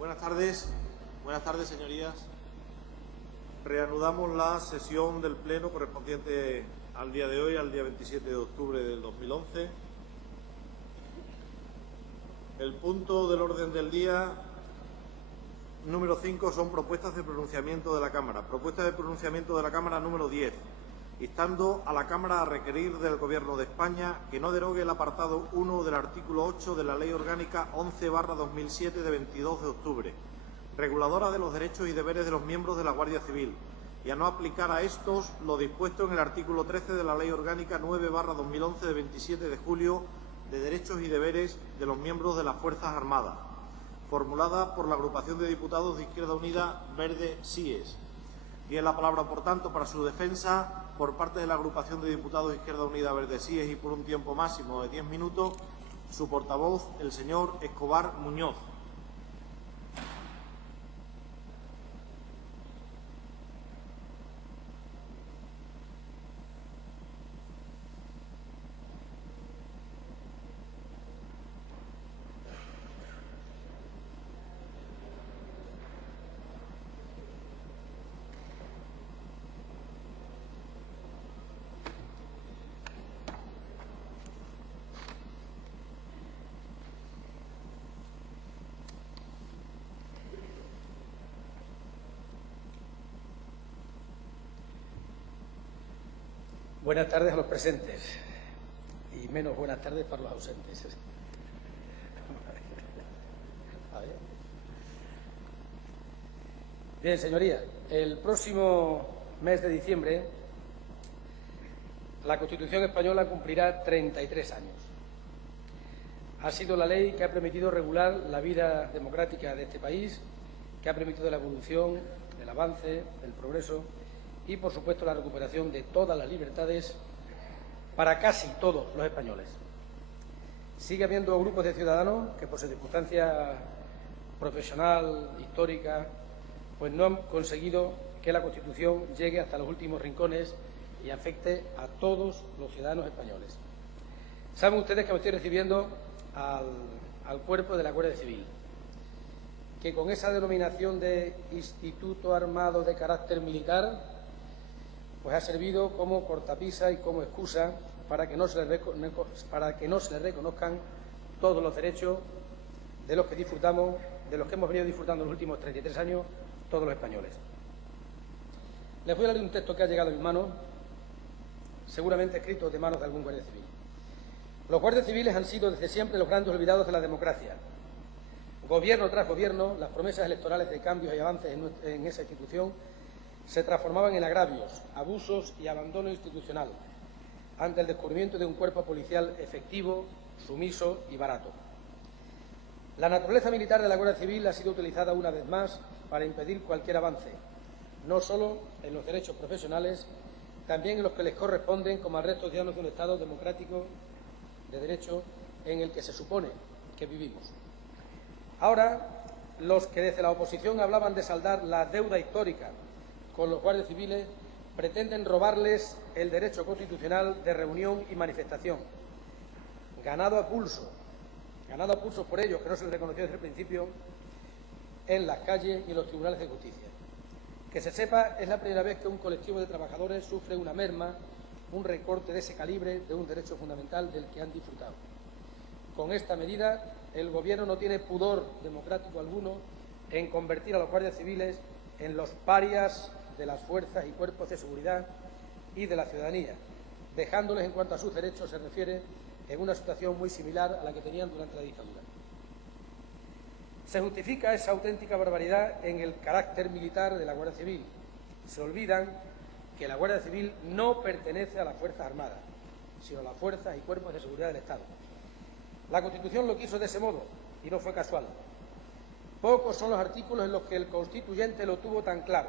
Buenas tardes, señorías. Reanudamos la sesión del Pleno correspondiente al día de hoy, al día 27 de octubre del 2011. El punto del orden del día número 5 son propuestas de pronunciamiento de la Cámara. Propuesta de pronunciamiento de la Cámara número 10. Instando a la Cámara a requerir del Gobierno de España que no derogue el apartado 1 del artículo 8 de la Ley Orgánica 11/2007 de 22 de octubre, reguladora de los derechos y deberes de los miembros de la Guardia Civil, y a no aplicar a estos lo dispuesto en el artículo 13 de la Ley Orgánica 9/2011 de 27 de julio de derechos y deberes de los miembros de las Fuerzas Armadas, formulada por la agrupación de diputados de Izquierda Unida Verde SIES. Tiene la palabra, por tanto, para su defensa, por parte de la agrupación de diputados de Izquierda Unida Verde SIES y por un tiempo máximo de 10 minutos, su portavoz, el señor Escobar Muñoz. Buenas tardes a los presentes y menos buenas tardes para los ausentes. Bien, señorías, el próximo mes de diciembre la Constitución española cumplirá 33 años. Ha sido la ley que ha permitido regular la vida democrática de este país, que ha permitido la evolución, el avance, el progreso y, por supuesto, la recuperación de todas las libertades para casi todos los españoles. Sigue habiendo grupos de ciudadanos que, por su circunstancia profesional, histórica, pues no han conseguido que la Constitución llegue hasta los últimos rincones y afecte a todos los ciudadanos españoles. Saben ustedes que me estoy recibiendo al cuerpo de la Guardia Civil, que con esa denominación de Instituto Armado de Carácter Militar pues ha servido como cortapisa y como excusa para que no se le reconozcan todos los derechos de los que disfrutamos, de los que hemos venido disfrutando en los últimos 33 años todos los españoles. Les voy a leer un texto que ha llegado a mis manos, seguramente escrito de manos de algún guardia civil. Los guardias civiles han sido desde siempre los grandes olvidados de la democracia. Gobierno tras gobierno, las promesas electorales de cambios y avances en esa institución se transformaban en agravios, abusos y abandono institucional ante el descubrimiento de un cuerpo policial efectivo, sumiso y barato. La naturaleza militar de la Guardia Civil ha sido utilizada una vez más para impedir cualquier avance, no solo en los derechos profesionales, también en los que les corresponden como al resto de ciudadanos de un Estado democrático de derecho en el que se supone que vivimos. Ahora, los que desde la oposición hablaban de saldar la deuda histórica con los guardias civiles pretenden robarles el derecho constitucional de reunión y manifestación, ganado a pulso por ellos, que no se les reconoció desde el principio, en las calles y en los tribunales de justicia. Que se sepa, es la primera vez que un colectivo de trabajadores sufre una merma, un recorte de ese calibre de un derecho fundamental del que han disfrutado. Con esta medida, el Gobierno no tiene pudor democrático alguno en convertir a los guardias civiles en los parias de las fuerzas y cuerpos de seguridad y de la ciudadanía, dejándoles, en cuanto a sus derechos se refiere, en una situación muy similar a la que tenían durante la dictadura. Se justifica esa auténtica barbaridad en el carácter militar de la Guardia Civil. Se olvidan que la Guardia Civil no pertenece a las Fuerzas Armadas, sino a las fuerzas y cuerpos de seguridad del Estado. La Constitución lo quiso de ese modo y no fue casual. Pocos son los artículos en los que el constituyente lo tuvo tan claro,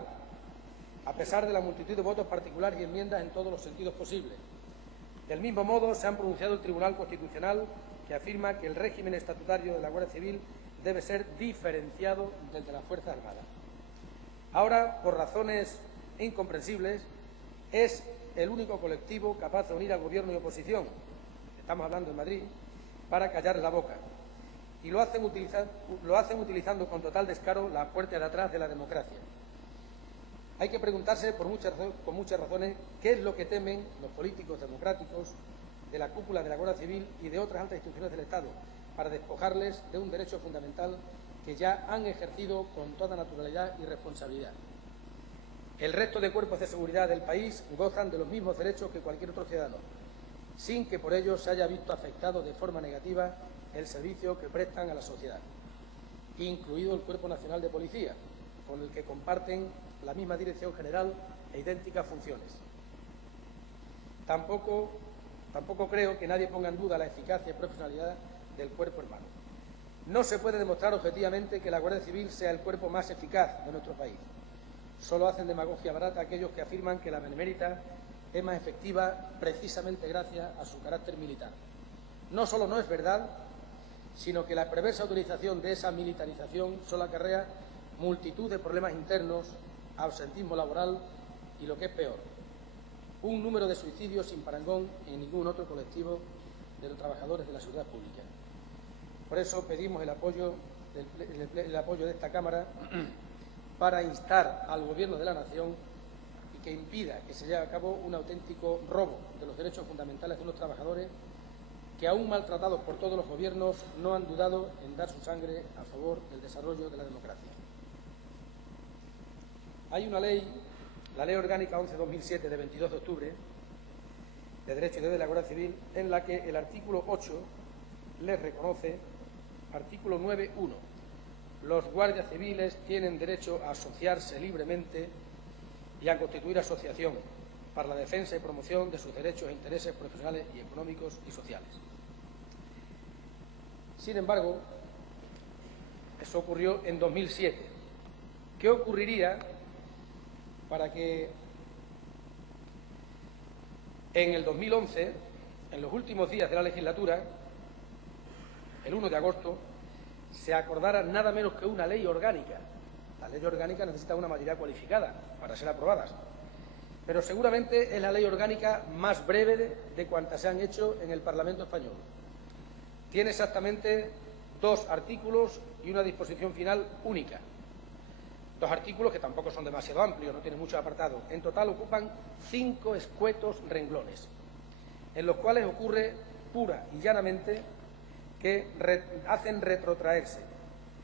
a pesar de la multitud de votos particulares y enmiendas en todos los sentidos posibles. Del mismo modo, se ha pronunciado el Tribunal Constitucional, que afirma que el régimen estatutario de la Guardia Civil debe ser diferenciado del de las Fuerzas Armadas. Ahora, por razones incomprensibles, es el único colectivo capaz de unir a Gobierno y oposición, estamos hablando en Madrid, para callar la boca. y lo hacen utilizando con total descaro la puerta de atrás de la democracia. Hay que preguntarse por muchas razones qué es lo que temen los políticos democráticos de la cúpula de la Guardia Civil y de otras altas instituciones del Estado para despojarles de un derecho fundamental que ya han ejercido con toda naturalidad y responsabilidad. El resto de cuerpos de seguridad del país gozan de los mismos derechos que cualquier otro ciudadano, sin que por ello se haya visto afectado de forma negativa el servicio que prestan a la sociedad, incluido el Cuerpo Nacional de Policía, con el que comparten la misma dirección general e idénticas funciones. Tampoco creo que nadie ponga en duda la eficacia y profesionalidad del cuerpo hermano. No se puede demostrar objetivamente que la Guardia Civil sea el cuerpo más eficaz de nuestro país. Solo hacen demagogia barata aquellos que afirman que la Benemérita es más efectiva precisamente gracias a su carácter militar. No solo no es verdad, sino que la perversa utilización de esa militarización solo acarrea multitud de problemas internos, absentismo laboral y, lo que es peor, un número de suicidios sin parangón en ningún otro colectivo de los trabajadores de la seguridad pública. Por eso pedimos el apoyo de esta Cámara para instar al Gobierno de la Nación y que impida que se lleve a cabo un auténtico robo de los derechos fundamentales de unos trabajadores que, aún maltratados por todos los gobiernos, no han dudado en dar su sangre a favor del desarrollo de la democracia. Hay una ley, la Ley Orgánica 11/2007 de 22 de octubre de Derecho y Deberes de la Guardia Civil, en la que el artículo 8 les reconoce, artículo 9.1, los guardias civiles tienen derecho a asociarse libremente y a constituir asociación para la defensa y promoción de sus derechos e intereses profesionales y económicos y sociales. Sin embargo, eso ocurrió en 2007. ¿Qué ocurriría para que en el 2011, en los últimos días de la legislatura, el 1 de agosto, se acordara nada menos que una ley orgánica? La ley orgánica necesita una mayoría cualificada para ser aprobada, pero seguramente es la ley orgánica más breve de cuantas se han hecho en el Parlamento español. Tiene exactamente 2 artículos y una disposición final única. 2 artículos que tampoco son demasiado amplios, no tienen muchos apartados. En total ocupan 5 escuetos renglones, en los cuales ocurre pura y llanamente que hacen retrotraerse,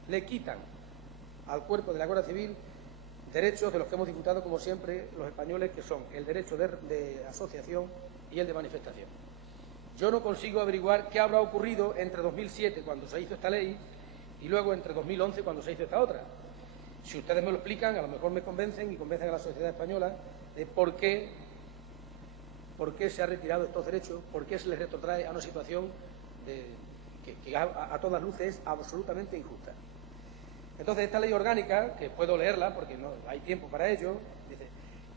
le quitan al cuerpo de la Guardia Civil derechos de los que hemos disfrutado, como siempre, los españoles, que son el derecho de asociación y el de manifestación. Yo no consigo averiguar qué habrá ocurrido entre 2007, cuando se hizo esta ley, y luego entre 2011, cuando se hizo esta otra. Si ustedes me lo explican, a lo mejor me convencen y convencen a la sociedad española de por qué se han retirado estos derechos, por qué se les retrotrae a una situación que a todas luces es absolutamente injusta. Entonces, esta ley orgánica, que puedo leerla porque no hay tiempo para ello, dice: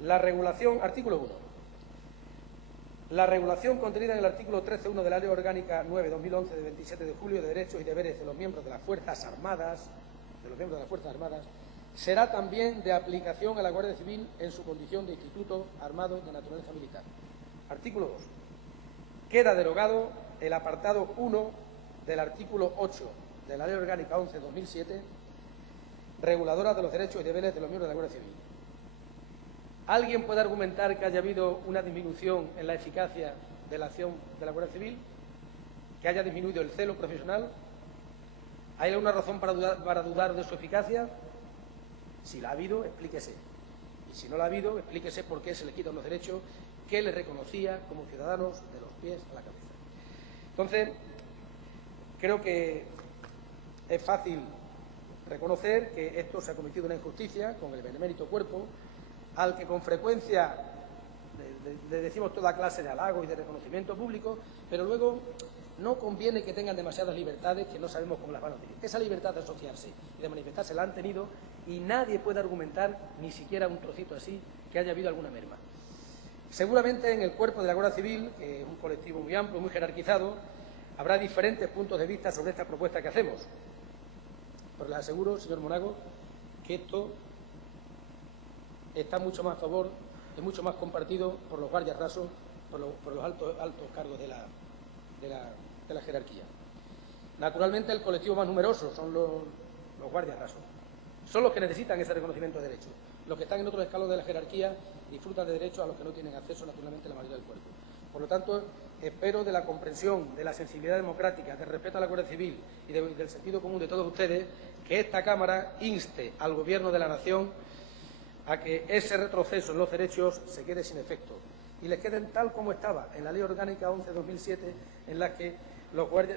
la regulación, artículo 1, la regulación contenida en el artículo 13.1 de la Ley Orgánica 9/2011 de 27 de julio de Derechos y Deberes de los miembros de las Fuerzas Armadas, será también de aplicación a la Guardia Civil en su condición de instituto armado de naturaleza militar. Artículo 2. Queda derogado el apartado 1 del artículo 8 de la Ley Orgánica 11/2007, reguladora de los derechos y deberes de los miembros de la Guardia Civil. ¿Alguien puede argumentar que haya habido una disminución en la eficacia de la acción de la Guardia Civil? ¿Que haya disminuido el celo profesional? ¿Hay alguna razón para dudar de su eficacia? Si la ha habido, explíquese. Y si no la ha habido, explíquese por qué se le quitan los derechos que le reconocía como ciudadanos de los pies a la cabeza. Entonces, creo que es fácil reconocer que esto se ha cometido una injusticia con el benemérito cuerpo, al que con frecuencia le decimos toda clase de halagos y de reconocimiento público, pero luego no conviene que tengan demasiadas libertades que no sabemos cómo las van a utilizar. Esa libertad de asociarse y de manifestarse la han tenido y nadie puede argumentar, ni siquiera un trocito así, que haya habido alguna merma. Seguramente en el cuerpo de la Guardia Civil, que es un colectivo muy amplio, muy jerarquizado, habrá diferentes puntos de vista sobre esta propuesta que hacemos. Pero les aseguro, señor Monago, que esto está mucho más a favor, es mucho más compartido por los guardias rasos, por los altos cargos de la jerarquía. Naturalmente, el colectivo más numeroso son los guardias rasos. Son los que necesitan ese reconocimiento de derechos. Los que están en otros escalones de la jerarquía disfrutan de derechos a los que no tienen acceso, naturalmente, la mayoría del cuerpo. Por lo tanto, espero de la comprensión, de la sensibilidad democrática, del respeto a la Guardia Civil y del sentido común de todos ustedes, que esta Cámara inste al Gobierno de la Nación a que ese retroceso en los derechos se quede sin efecto y les queden tal como estaba en la Ley Orgánica 11/2007, en la que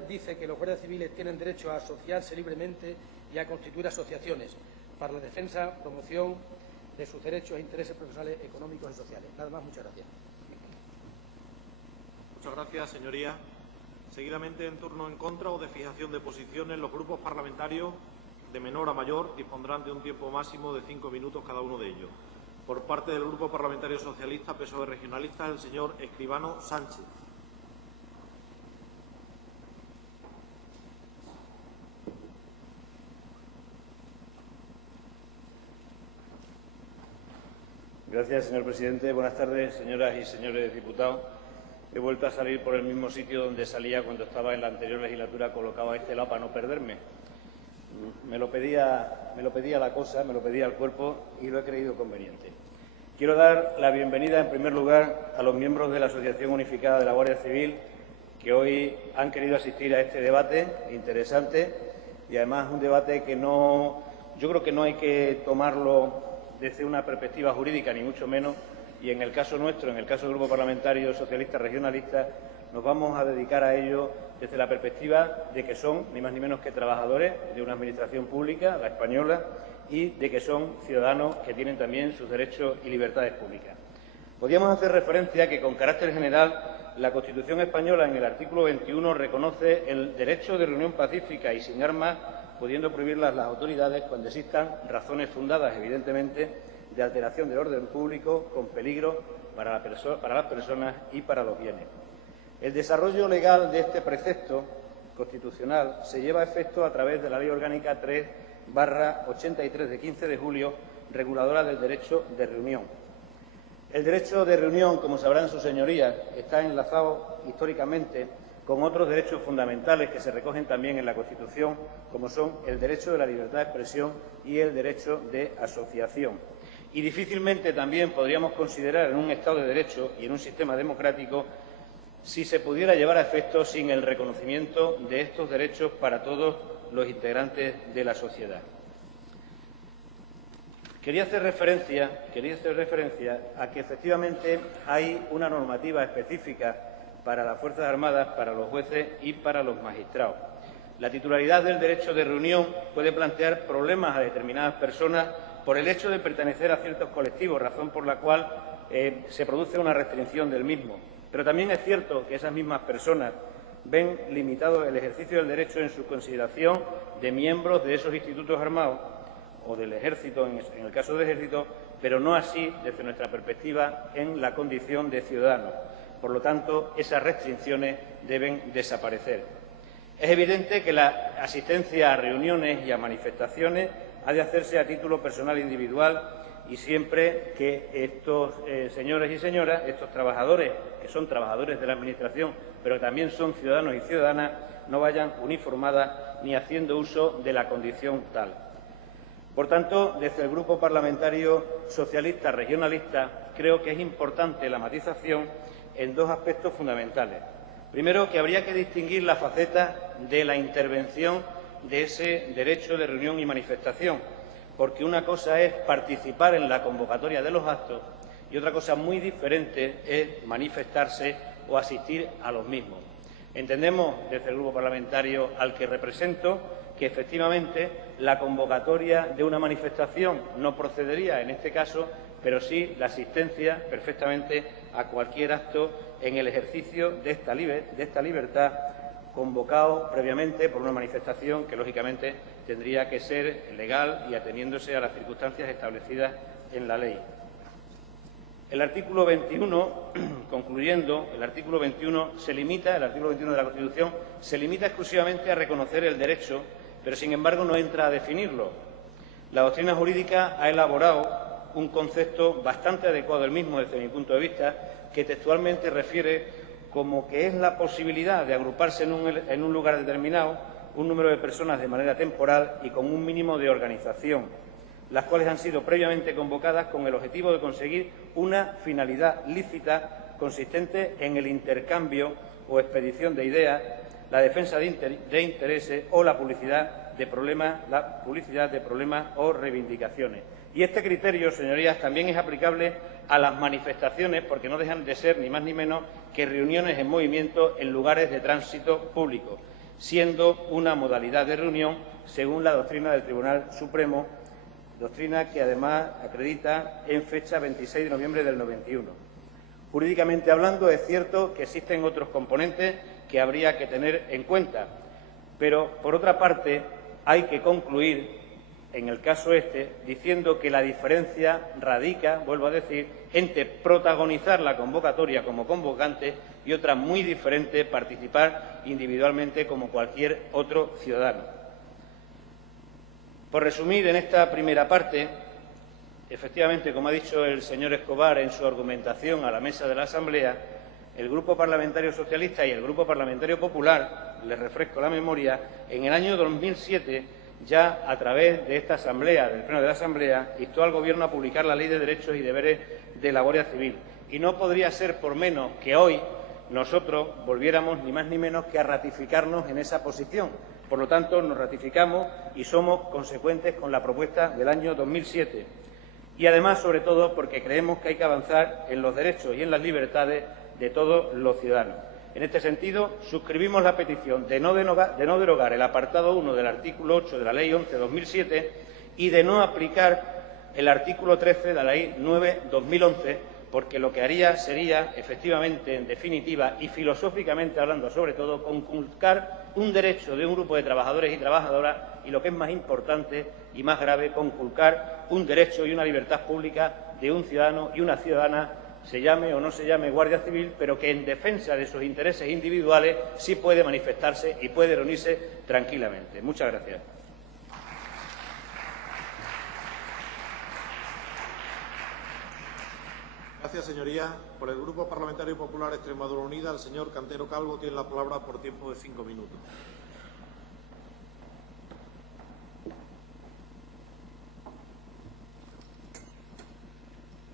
dice que los guardias civiles tienen derecho a asociarse libremente y a constituir asociaciones para la defensa, promoción de sus derechos e intereses profesionales, económicos y sociales. Nada más, muchas gracias. Muchas gracias, señoría. Seguidamente, en turno en contra o de fijación de posiciones, los grupos parlamentarios de menor a mayor dispondrán de un tiempo máximo de 5 minutos cada uno de ellos. Por parte del Grupo Parlamentario Socialista, PSOE Regionalista, el señor Escribano Sánchez. Gracias, señor presidente. Buenas tardes, señoras y señores diputados. He vuelto a salir por el mismo sitio donde salía cuando estaba en la anterior legislatura colocado a este lado para no perderme. Me lo pedía la cosa, me lo pedía el cuerpo y lo he creído conveniente. Quiero dar la bienvenida, en primer lugar, a los miembros de la Asociación Unificada de la Guardia Civil que hoy han querido asistir a este debate interesante y, además, un debate que yo creo que no hay que tomarlo desde una perspectiva jurídica, ni mucho menos, y en el caso nuestro, en el caso del Grupo Parlamentario Socialista Regionalista, nos vamos a dedicar a ello desde la perspectiva de que son, ni más ni menos que trabajadores de una administración pública, la española, y de que son ciudadanos que tienen también sus derechos y libertades públicas. Podríamos hacer referencia a que, con carácter general, la Constitución española, en el artículo 21, reconoce el derecho de reunión pacífica y sin armas, pudiendo prohibirlas las autoridades cuando existan razones fundadas, evidentemente, de alteración del orden público con peligro para las personas y para los bienes. El desarrollo legal de este precepto constitucional se lleva a efecto a través de la Ley Orgánica 3/83 de 15 de julio, reguladora del derecho de reunión. El derecho de reunión, como sabrán sus señorías, está enlazado históricamente con otros derechos fundamentales que se recogen también en la Constitución, como son el derecho de la libertad de expresión y el derecho de asociación. Y difícilmente también podríamos considerar en un Estado de Derecho y en un sistema democrático si se pudiera llevar a efecto sin el reconocimiento de estos derechos para todos los integrantes de la sociedad. Quería hacer referencia a que efectivamente hay una normativa específica para las Fuerzas Armadas, para los jueces y para los magistrados. La titularidad del derecho de reunión puede plantear problemas a determinadas personas por el hecho de pertenecer a ciertos colectivos, razón por la cual se produce una restricción del mismo. Pero también es cierto que esas mismas personas ven limitado el ejercicio del derecho en su consideración de miembros de esos institutos armados o del Ejército, en el caso del Ejército, pero no así, desde nuestra perspectiva, en la condición de ciudadanos. Por lo tanto, esas restricciones deben desaparecer. Es evidente que la asistencia a reuniones y a manifestaciones ha de hacerse a título personal e individual y siempre que estos señores y señoras, estos trabajadores, que son trabajadores de la Administración, pero también son ciudadanos y ciudadanas, no vayan uniformadas ni haciendo uso de la condición tal. Por tanto, desde el Grupo Parlamentario Socialista Regionalista, creo que es importante la matización en dos aspectos fundamentales. Primero, que habría que distinguir la faceta de la intervención de ese derecho de reunión y manifestación, porque una cosa es participar en la convocatoria de los actos y otra cosa muy diferente es manifestarse o asistir a los mismos. Entendemos, desde el Grupo Parlamentario al que represento, que efectivamente la convocatoria de una manifestación no procedería en este caso, pero sí la asistencia perfectamente a cualquier acto en el ejercicio de esta libertad, convocado previamente por una manifestación que, lógicamente, tendría que ser legal y ateniéndose a las circunstancias establecidas en la ley. El artículo 21, concluyendo, el artículo 21 de la Constitución se limita exclusivamente a reconocer el derecho, pero, sin embargo, no entra a definirlo. La doctrina jurídica ha elaborado un concepto bastante adecuado del mismo, desde mi punto de vista, que textualmente refiere como que es la posibilidad de agruparse en un lugar determinado un número de personas de manera temporal y con un mínimo de organización, las cuales han sido previamente convocadas con el objetivo de conseguir una finalidad lícita consistente en el intercambio o expedición de ideas, la defensa de intereses o la publicidad de problemas o reivindicaciones. Y este criterio, señorías, también es aplicable a las manifestaciones, porque no dejan de ser ni más ni menos que reuniones en movimiento en lugares de tránsito público, siendo una modalidad de reunión según la doctrina del Tribunal Supremo, doctrina que además acredita en fecha 26 de noviembre del 91. Jurídicamente hablando, es cierto que existen otros componentes que habría que tener en cuenta, pero, por otra parte, hay que concluir, en el caso diciendo que la diferencia radica, vuelvo a decir, entre protagonizar la convocatoria como convocante y otra muy diferente, participar individualmente como cualquier otro ciudadano. Por resumir, en esta primera parte, efectivamente, como ha dicho el señor Escobar en su argumentación a la mesa de la Asamblea, el Grupo Parlamentario Socialista y el Grupo Parlamentario Popular, les refresco la memoria, en el año 2007, ya a través de esta Asamblea, del Pleno de la Asamblea, instó al Gobierno a publicar la Ley de Derechos y Deberes de la Guardia Civil. Y no podría ser por menos que hoy nosotros volviéramos ni más ni menos que a ratificarnos en esa posición. Por lo tanto, nos ratificamos y somos consecuentes con la propuesta del año 2007. Y además, sobre todo, porque creemos que hay que avanzar en los derechos y en las libertades de todos los ciudadanos. En este sentido, suscribimos la petición de no derogar el apartado 1 del artículo 8 de la Ley 11/2007 y de no aplicar el artículo 13 de la Ley 9/2011, porque lo que haría sería, efectivamente, en definitiva y filosóficamente hablando, sobre todo, conculcar un derecho de un grupo de trabajadores y trabajadoras y, lo que es más importante y más grave, conculcar un derecho y una libertad pública de un ciudadano y una ciudadana, se llame o no se llame Guardia Civil, pero que en defensa de sus intereses individuales sí puede manifestarse y puede reunirse tranquilamente. Muchas gracias. Gracias, señoría. Por el Grupo Parlamentario Popular Extremadura Unida, el señor Cantero Calvo tiene la palabra por tiempo de 5 minutos.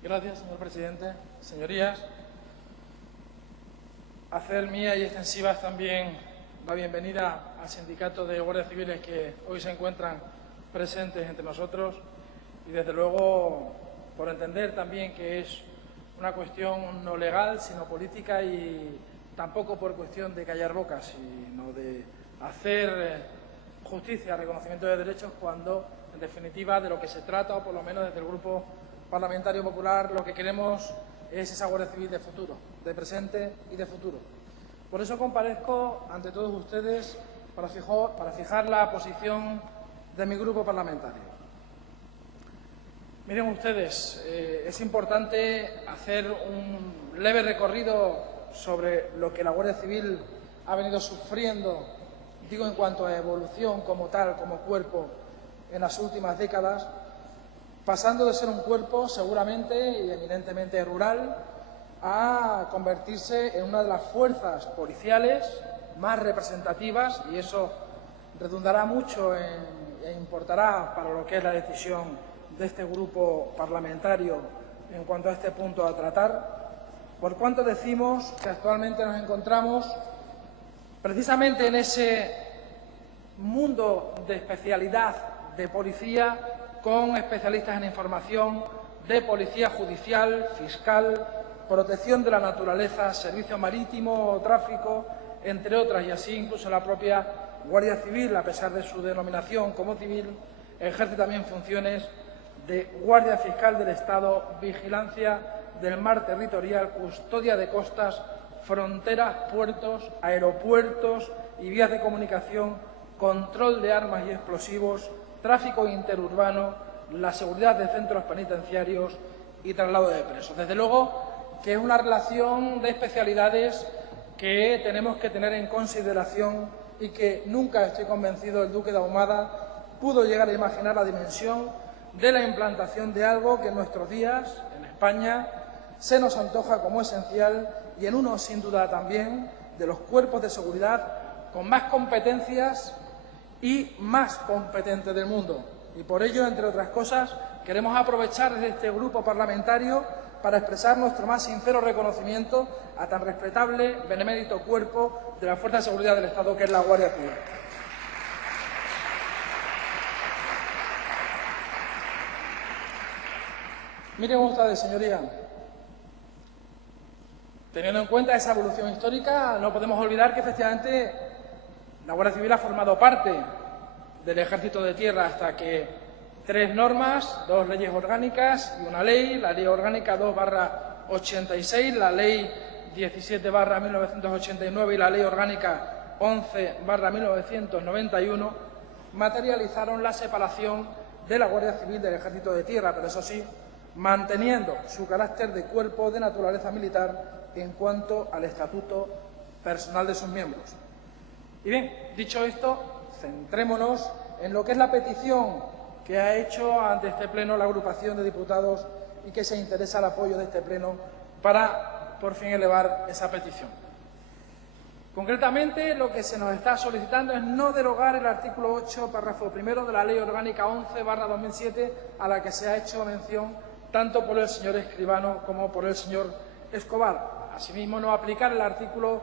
Gracias, señor presidente. Señorías, hacer mía y extensivas también la bienvenida al sindicato de guardias civiles que hoy se encuentran presentes entre nosotros y, desde luego, por entender también que es una cuestión no legal, sino política, y tampoco por cuestión de callar bocas, sino de hacer justicia, reconocimiento de derechos, cuando, en definitiva, de lo que se trata, o por lo menos desde el Grupo Parlamentario Popular, lo que queremos es esa Guardia Civil de futuro, de presente y de futuro. Por eso comparezco ante todos ustedes para fijar la posición de mi grupo parlamentario. Miren ustedes, es importante hacer un leve recorrido sobre lo que la Guardia Civil ha venido sufriendo, digo en cuanto a evolución como tal, como cuerpo, en las últimas décadas, pasando de ser un cuerpo seguramente y eminentemente rural a convertirse en una de las fuerzas policiales más representativas, y eso redundará mucho e importará para lo que es la decisión de este grupo parlamentario en cuanto a este punto a tratar, por cuanto decimos que actualmente nos encontramos precisamente en ese mundo de especialidad de policía, con especialistas en información, de policía judicial, fiscal, protección de la naturaleza, servicio marítimo, tráfico, entre otras, y así incluso la propia Guardia Civil, a pesar de su denominación como civil, ejerce también funciones de guardia fiscal del Estado, vigilancia del mar territorial, custodia de costas, fronteras, puertos, aeropuertos y vías de comunicación, control de armas y explosivos, tráfico interurbano, la seguridad de centros penitenciarios y traslado de presos. Desde luego que es una relación de especialidades que tenemos que tener en consideración y que nunca, estoy convencido, el duque de Ahumada pudo llegar a imaginar la dimensión de la implantación de algo que en nuestros días, en España, se nos antoja como esencial, y en uno, sin duda, también de los cuerpos de seguridad con más competencias y más competente del mundo. Y por ello, entre otras cosas, queremos aprovechar desde este grupo parlamentario para expresar nuestro más sincero reconocimiento a tan respetable, benemérito cuerpo de la Fuerza de Seguridad del Estado, que es la Guardia Civil. Miren ustedes, señorías, teniendo en cuenta esa evolución histórica, no podemos olvidar que efectivamente la Guardia Civil ha formado parte del Ejército de Tierra hasta que 3 normas, 2 leyes orgánicas y una ley, la Ley Orgánica 2/86, la Ley 17/1989 y la Ley Orgánica 11/1991, materializaron la separación de la Guardia Civil del Ejército de Tierra, pero eso sí, manteniendo su carácter de cuerpo de naturaleza militar en cuanto al estatuto personal de sus miembros. Y bien, dicho esto, centrémonos en lo que es la petición que ha hecho ante este Pleno la agrupación de diputados y que se interesa el apoyo de este Pleno para, por fin, elevar esa petición. Concretamente, lo que se nos está solicitando es no derogar el artículo 8, párrafo primero de la Ley Orgánica 11/2007, a la que se ha hecho mención tanto por el señor Escribano como por el señor Escobar. Asimismo, no aplicar el artículo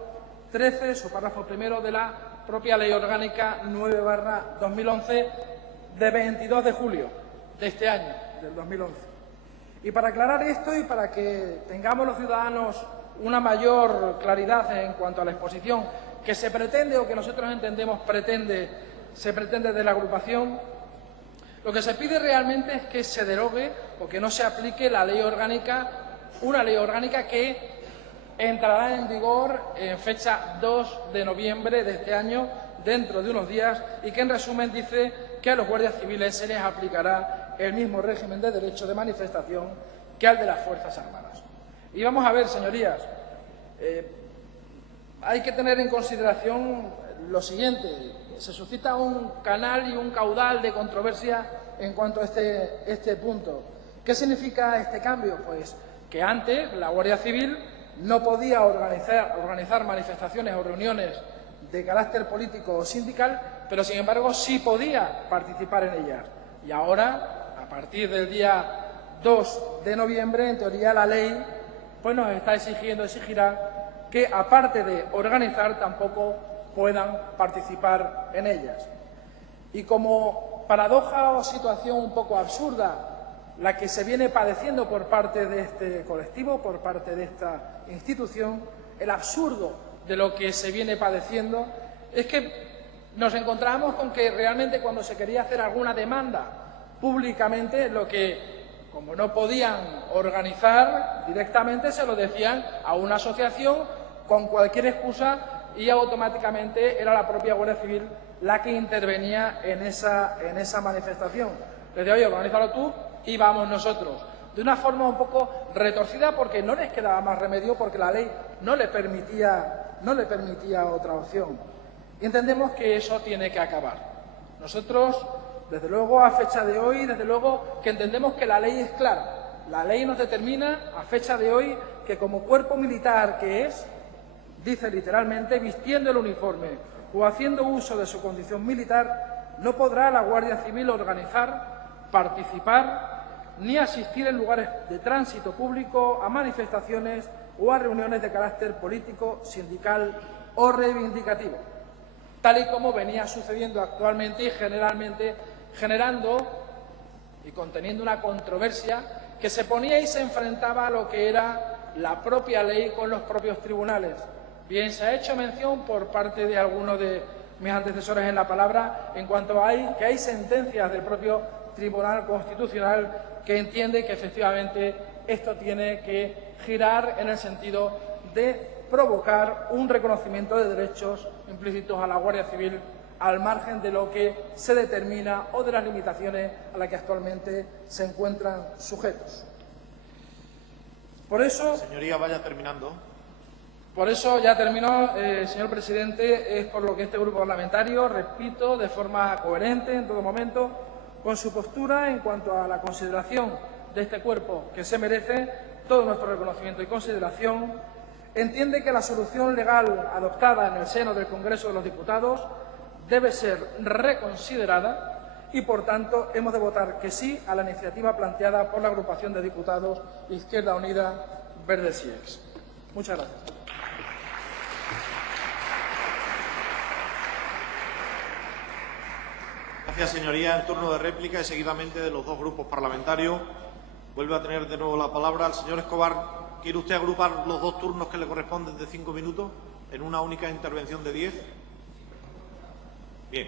13, su párrafo primero, de la propia Ley Orgánica 9/2011, de 22 de julio de este año, del 2011. Y para aclarar esto y para que tengamos los ciudadanos una mayor claridad en cuanto a la exposición que se pretende o que nosotros entendemos se pretende de la agrupación, lo que se pide realmente es que se derogue o que no se aplique la ley orgánica, una ley orgánica que entrará en vigor en fecha 2 de noviembre de este año, dentro de unos días, y que en resumen dice que a los guardias civiles se les aplicará el mismo régimen de derecho de manifestación que al de las Fuerzas Armadas. Y vamos a ver, señorías, hay que tener en consideración lo siguiente: se suscita un canal y un caudal de controversia en cuanto a este punto. ¿Qué significa este cambio? Pues que antes la Guardia Civil no podía organizar manifestaciones o reuniones de carácter político o sindical, pero sin embargo sí podía participar en ellas. Y ahora, a partir del día 2 de noviembre, en teoría la ley pues nos está exigirá que, aparte de organizar, tampoco puedan participar en ellas. Y como paradoja o situación un poco absurda la que se viene padeciendo por parte de este colectivo, por parte de esta institución, el absurdo de lo que se viene padeciendo es que nos encontramos con que realmente cuando se quería hacer alguna demanda públicamente, lo que, como no podían organizar directamente, se lo decían a una asociación con cualquier excusa y automáticamente era la propia Guardia Civil la que intervenía en esa manifestación. Les decía, oye, organízalo tú y vamos nosotros. De una forma un poco retorcida, porque no les quedaba más remedio, porque la ley no le permitía otra opción. Y entendemos que eso tiene que acabar. Nosotros, desde luego, a fecha de hoy, desde luego que entendemos que la ley es clara. La ley nos determina, a fecha de hoy, que como cuerpo militar que es, dice literalmente, vistiendo el uniforme o haciendo uso de su condición militar, no podrá la Guardia Civil organizar, participar ni asistir en lugares de tránsito público, a manifestaciones o a reuniones de carácter político, sindical o reivindicativo, tal y como venía sucediendo actualmente y generalmente generando y conteniendo una controversia que se ponía y se enfrentaba a lo que era la propia ley con los propios tribunales. Bien, se ha hecho mención por parte de algunos de mis antecesores en la palabra en cuanto a que hay sentencias del propio Tribunal Constitucional que entiende que efectivamente esto tiene que girar en el sentido de provocar un reconocimiento de derechos implícitos a la Guardia Civil al margen de lo que se determina o de las limitaciones a las que actualmente se encuentran sujetos. Por eso... Señoría, vaya terminando. Por eso, ya terminó, señor presidente, es por lo que este grupo parlamentario, repito, de forma coherente en todo momento, con su postura en cuanto a la consideración de este cuerpo que se merece todo nuestro reconocimiento y consideración, entiende que la solución legal adoptada en el seno del Congreso de los Diputados debe ser reconsiderada y, por tanto, hemos de votar que sí a la iniciativa planteada por la agrupación de diputados Izquierda Unida Verdes y Ex. Muchas gracias. Gracias, señoría. En turno de réplica y seguidamente de los dos grupos parlamentarios. Vuelve a tener de nuevo la palabra el señor Escobar. ¿Quiere usted agrupar los dos turnos que le corresponden de 5 minutos en una única intervención de 10? Bien,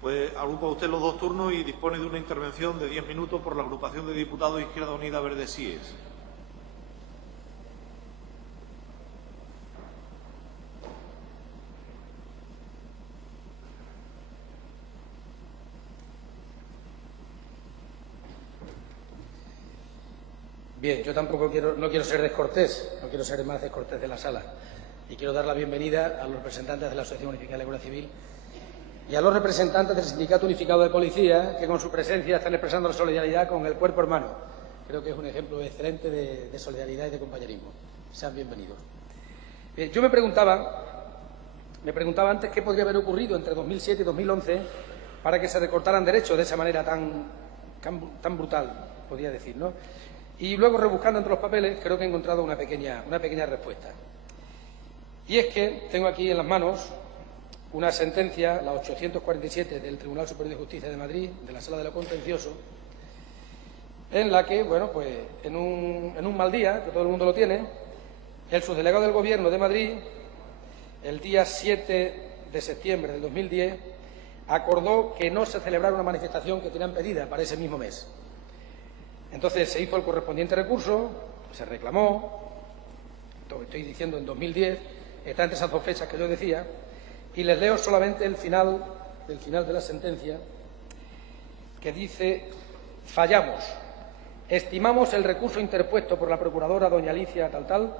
pues agrupa usted los dos turnos y dispone de una intervención de 10 minutos por la agrupación de diputados Izquierda Unida Verdes y Ex. Bien, yo tampoco no quiero ser descortés, no quiero ser el más descortés de la sala. Y quiero dar la bienvenida a los representantes de la Asociación Unificada de la Guardia Civil y a los representantes del Sindicato Unificado de Policía, que con su presencia están expresando la solidaridad con el cuerpo hermano. Creo que es un ejemplo excelente de solidaridad y de compañerismo. Sean bienvenidos. Bien, yo me preguntaba antes qué podría haber ocurrido entre 2007 y 2011 para que se recortaran derechos de esa manera tan brutal, podría decir, ¿no? Y luego, rebuscando entre los papeles, creo que he encontrado una pequeña respuesta. Y es que tengo aquí en las manos una sentencia, la 847 del Tribunal Superior de Justicia de Madrid, de la Sala de lo Contencioso, en la que, bueno, pues en un mal día, que todo el mundo lo tiene, el subdelegado del Gobierno de Madrid, el día 7 de septiembre del 2010, acordó que no se celebrara una manifestación que tenían pedida para ese mismo mes. Entonces se hizo el correspondiente recurso, se reclamó, estoy diciendo en 2010, está entre esas dos fechas que yo decía, y les leo solamente el final de la sentencia, que dice: fallamos, estimamos el recurso interpuesto por la procuradora doña Alicia tal,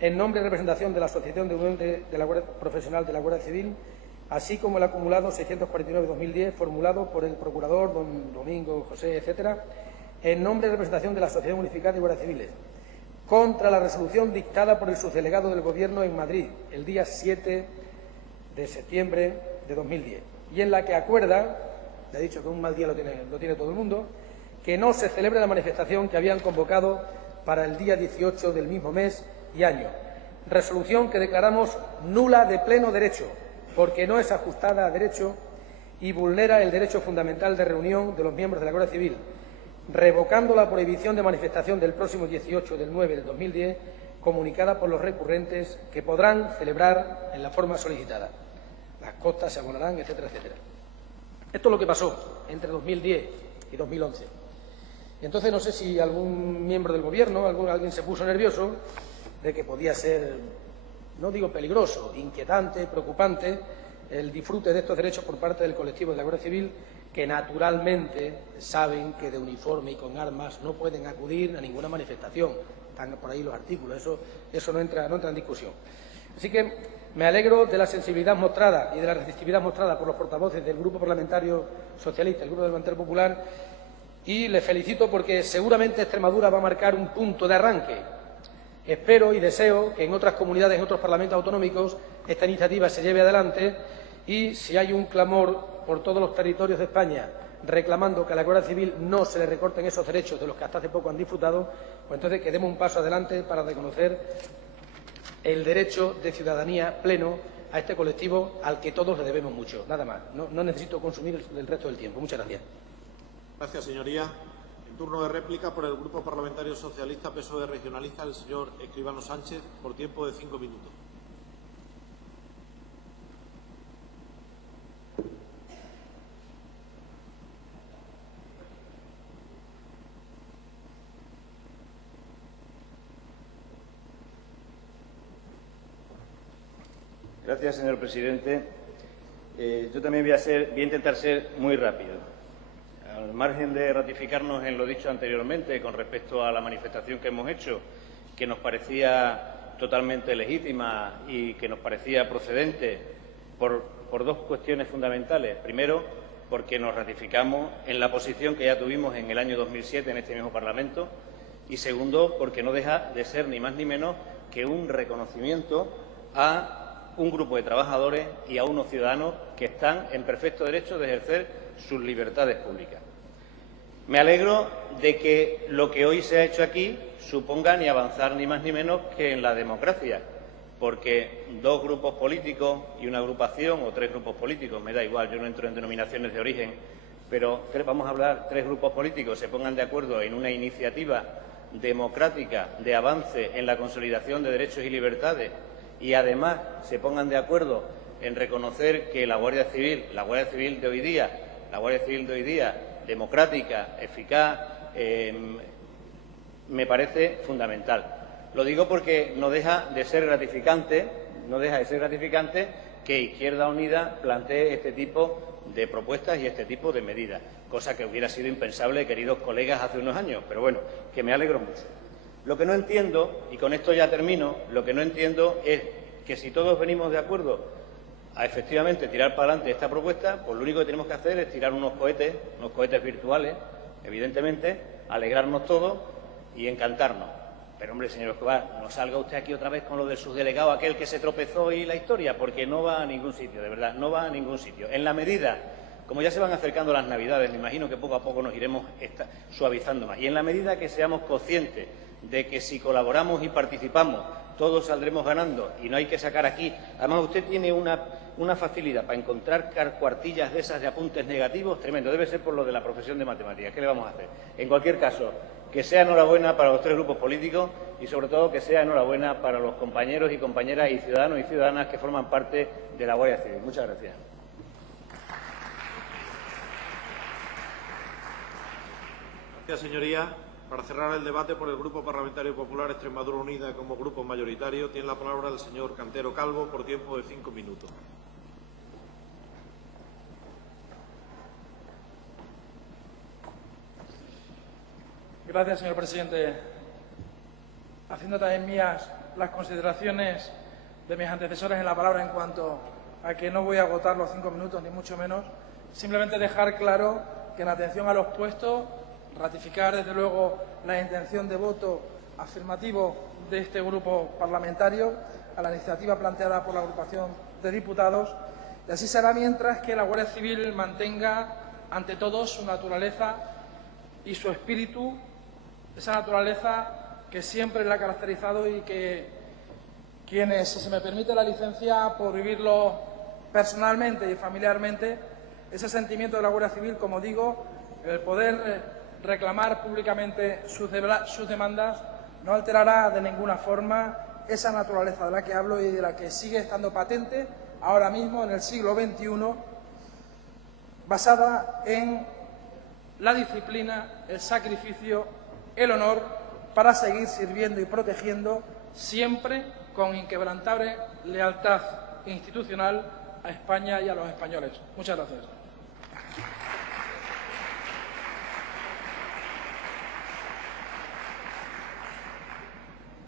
en nombre y representación de la Asociación de Unión de la Guardia Profesional de la Guardia Civil, así como el acumulado 649-2010 formulado por el procurador don Domingo José, etcétera, en nombre y representación de la Asociación Unificada de Guardias Civiles, contra la resolución dictada por el subdelegado del Gobierno en Madrid el día 7 de septiembre de 2010, y en la que acuerda, le he dicho que un mal día lo tiene todo el mundo, que no se celebre la manifestación que habían convocado para el día 18 del mismo mes y año. Resolución que declaramos nula de pleno derecho, porque no es ajustada a derecho y vulnera el derecho fundamental de reunión de los miembros de la Guardia Civil, revocando la prohibición de manifestación del próximo 18 del 9 del 2010, comunicada por los recurrentes, que podrán celebrar en la forma solicitada. Las costas se abonarán, etcétera, etcétera. Esto es lo que pasó entre 2010 y 2011. Y entonces no sé si algún miembro del Gobierno, alguien se puso nervioso de que podía ser, no digo peligroso, inquietante, preocupante, el disfrute de estos derechos por parte del colectivo de la Guardia Civil, que naturalmente saben que de uniforme y con armas no pueden acudir a ninguna manifestación. Están por ahí los artículos, eso no entra en discusión. Así que me alegro de la sensibilidad mostrada y de la receptividad mostrada por los portavoces del Grupo Parlamentario Socialista, el Grupo Parlamentario Popular, y les felicito porque seguramente Extremadura va a marcar un punto de arranque. Espero y deseo que en otras comunidades, en otros parlamentos autonómicos, esta iniciativa se lleve adelante y si hay un clamor por todos los territorios de España reclamando que a la Guardia Civil no se le recorten esos derechos de los que hasta hace poco han disfrutado, pues entonces que demos un paso adelante para reconocer el derecho de ciudadanía pleno a este colectivo al que todos le debemos mucho. Nada más. No necesito consumir el resto del tiempo. Muchas gracias. Gracias, señoría. En turno de réplica por el Grupo Parlamentario Socialista PSOE Regionalista, el señor Escribano Sánchez, por tiempo de 5 minutos. Gracias, señor presidente. Yo también voy a intentar ser muy rápido. Al margen de ratificarnos en lo dicho anteriormente con respecto a la manifestación que hemos hecho, que nos parecía totalmente legítima y que nos parecía procedente por dos cuestiones fundamentales. Primero, porque nos ratificamos en la posición que ya tuvimos en el año 2007 en este mismo Parlamento. Y segundo, porque no deja de ser ni más ni menos que un reconocimiento a un grupo de trabajadores y a unos ciudadanos que están en perfecto derecho de ejercer sus libertades públicas. Me alegro de que lo que hoy se ha hecho aquí suponga ni avanzar ni más ni menos que en la democracia, porque dos grupos políticos y una agrupación o tres grupos políticos, me da igual, yo no entro en denominaciones de origen, pero vamos a hablar, tres grupos políticos se pongan de acuerdo en una iniciativa democrática de avance en la consolidación de derechos y libertades y además se pongan de acuerdo en reconocer que la Guardia Civil de hoy día, democrática, eficaz, me parece fundamental. Lo digo porque no deja de ser gratificante que Izquierda Unida plantee este tipo de propuestas y este tipo de medidas, cosa que hubiera sido impensable, queridos colegas, hace unos años, pero bueno, que me alegro mucho. Lo que no entiendo, y con esto ya termino, lo que no entiendo es que si todos venimos de acuerdo a efectivamente tirar para adelante esta propuesta, pues lo único que tenemos que hacer es tirar unos cohetes virtuales, evidentemente, alegrarnos todos y encantarnos. Pero, hombre, señor Escobar, no salga usted aquí otra vez con lo del subdelegado aquel que se tropezó y la historia, porque no va a ningún sitio, de verdad, no va a ningún sitio. En la medida, como ya se van acercando las Navidades, me imagino que poco a poco nos iremos suavizando más. Y en la medida que seamos conscientes de que si colaboramos y participamos, todos saldremos ganando y no hay que sacar aquí. Además, usted tiene una facilidad para encontrar cuartillas de esas de apuntes negativos tremendo. Debe ser por lo de la profesión de matemáticas. ¿Qué le vamos a hacer? En cualquier caso, que sea enhorabuena para los tres grupos políticos y, sobre todo, que sea enhorabuena para los compañeros y compañeras y ciudadanos y ciudadanas que forman parte de la Guardia Civil. Muchas gracias. Gracias, señoría. Para cerrar el debate por el Grupo Parlamentario Popular Extremadura Unida como grupo mayoritario, tiene la palabra el señor Cantero Calvo por tiempo de 5 minutos. Gracias, señor presidente. Haciendo también mías las consideraciones de mis antecesores en la palabra en cuanto a que no voy a agotar los 5 minutos, ni mucho menos, simplemente dejar claro que en atención a los puestos, ratificar desde luego la intención de voto afirmativo de este grupo parlamentario a la iniciativa planteada por la agrupación de diputados, y así será mientras que la Guardia Civil mantenga ante todo su naturaleza y su espíritu, esa naturaleza que siempre la ha caracterizado y que quienes, si se me permite la licencia por vivirlo personalmente y familiarmente, ese sentimiento de la Guardia Civil, como digo, el poder reclamar públicamente sus demandas no alterará de ninguna forma esa naturaleza de la que hablo y de la que sigue estando patente ahora mismo en el siglo XXI, basada en la disciplina, el sacrificio, el honor para seguir sirviendo y protegiendo siempre con inquebrantable lealtad institucional a España y a los españoles. Muchas gracias.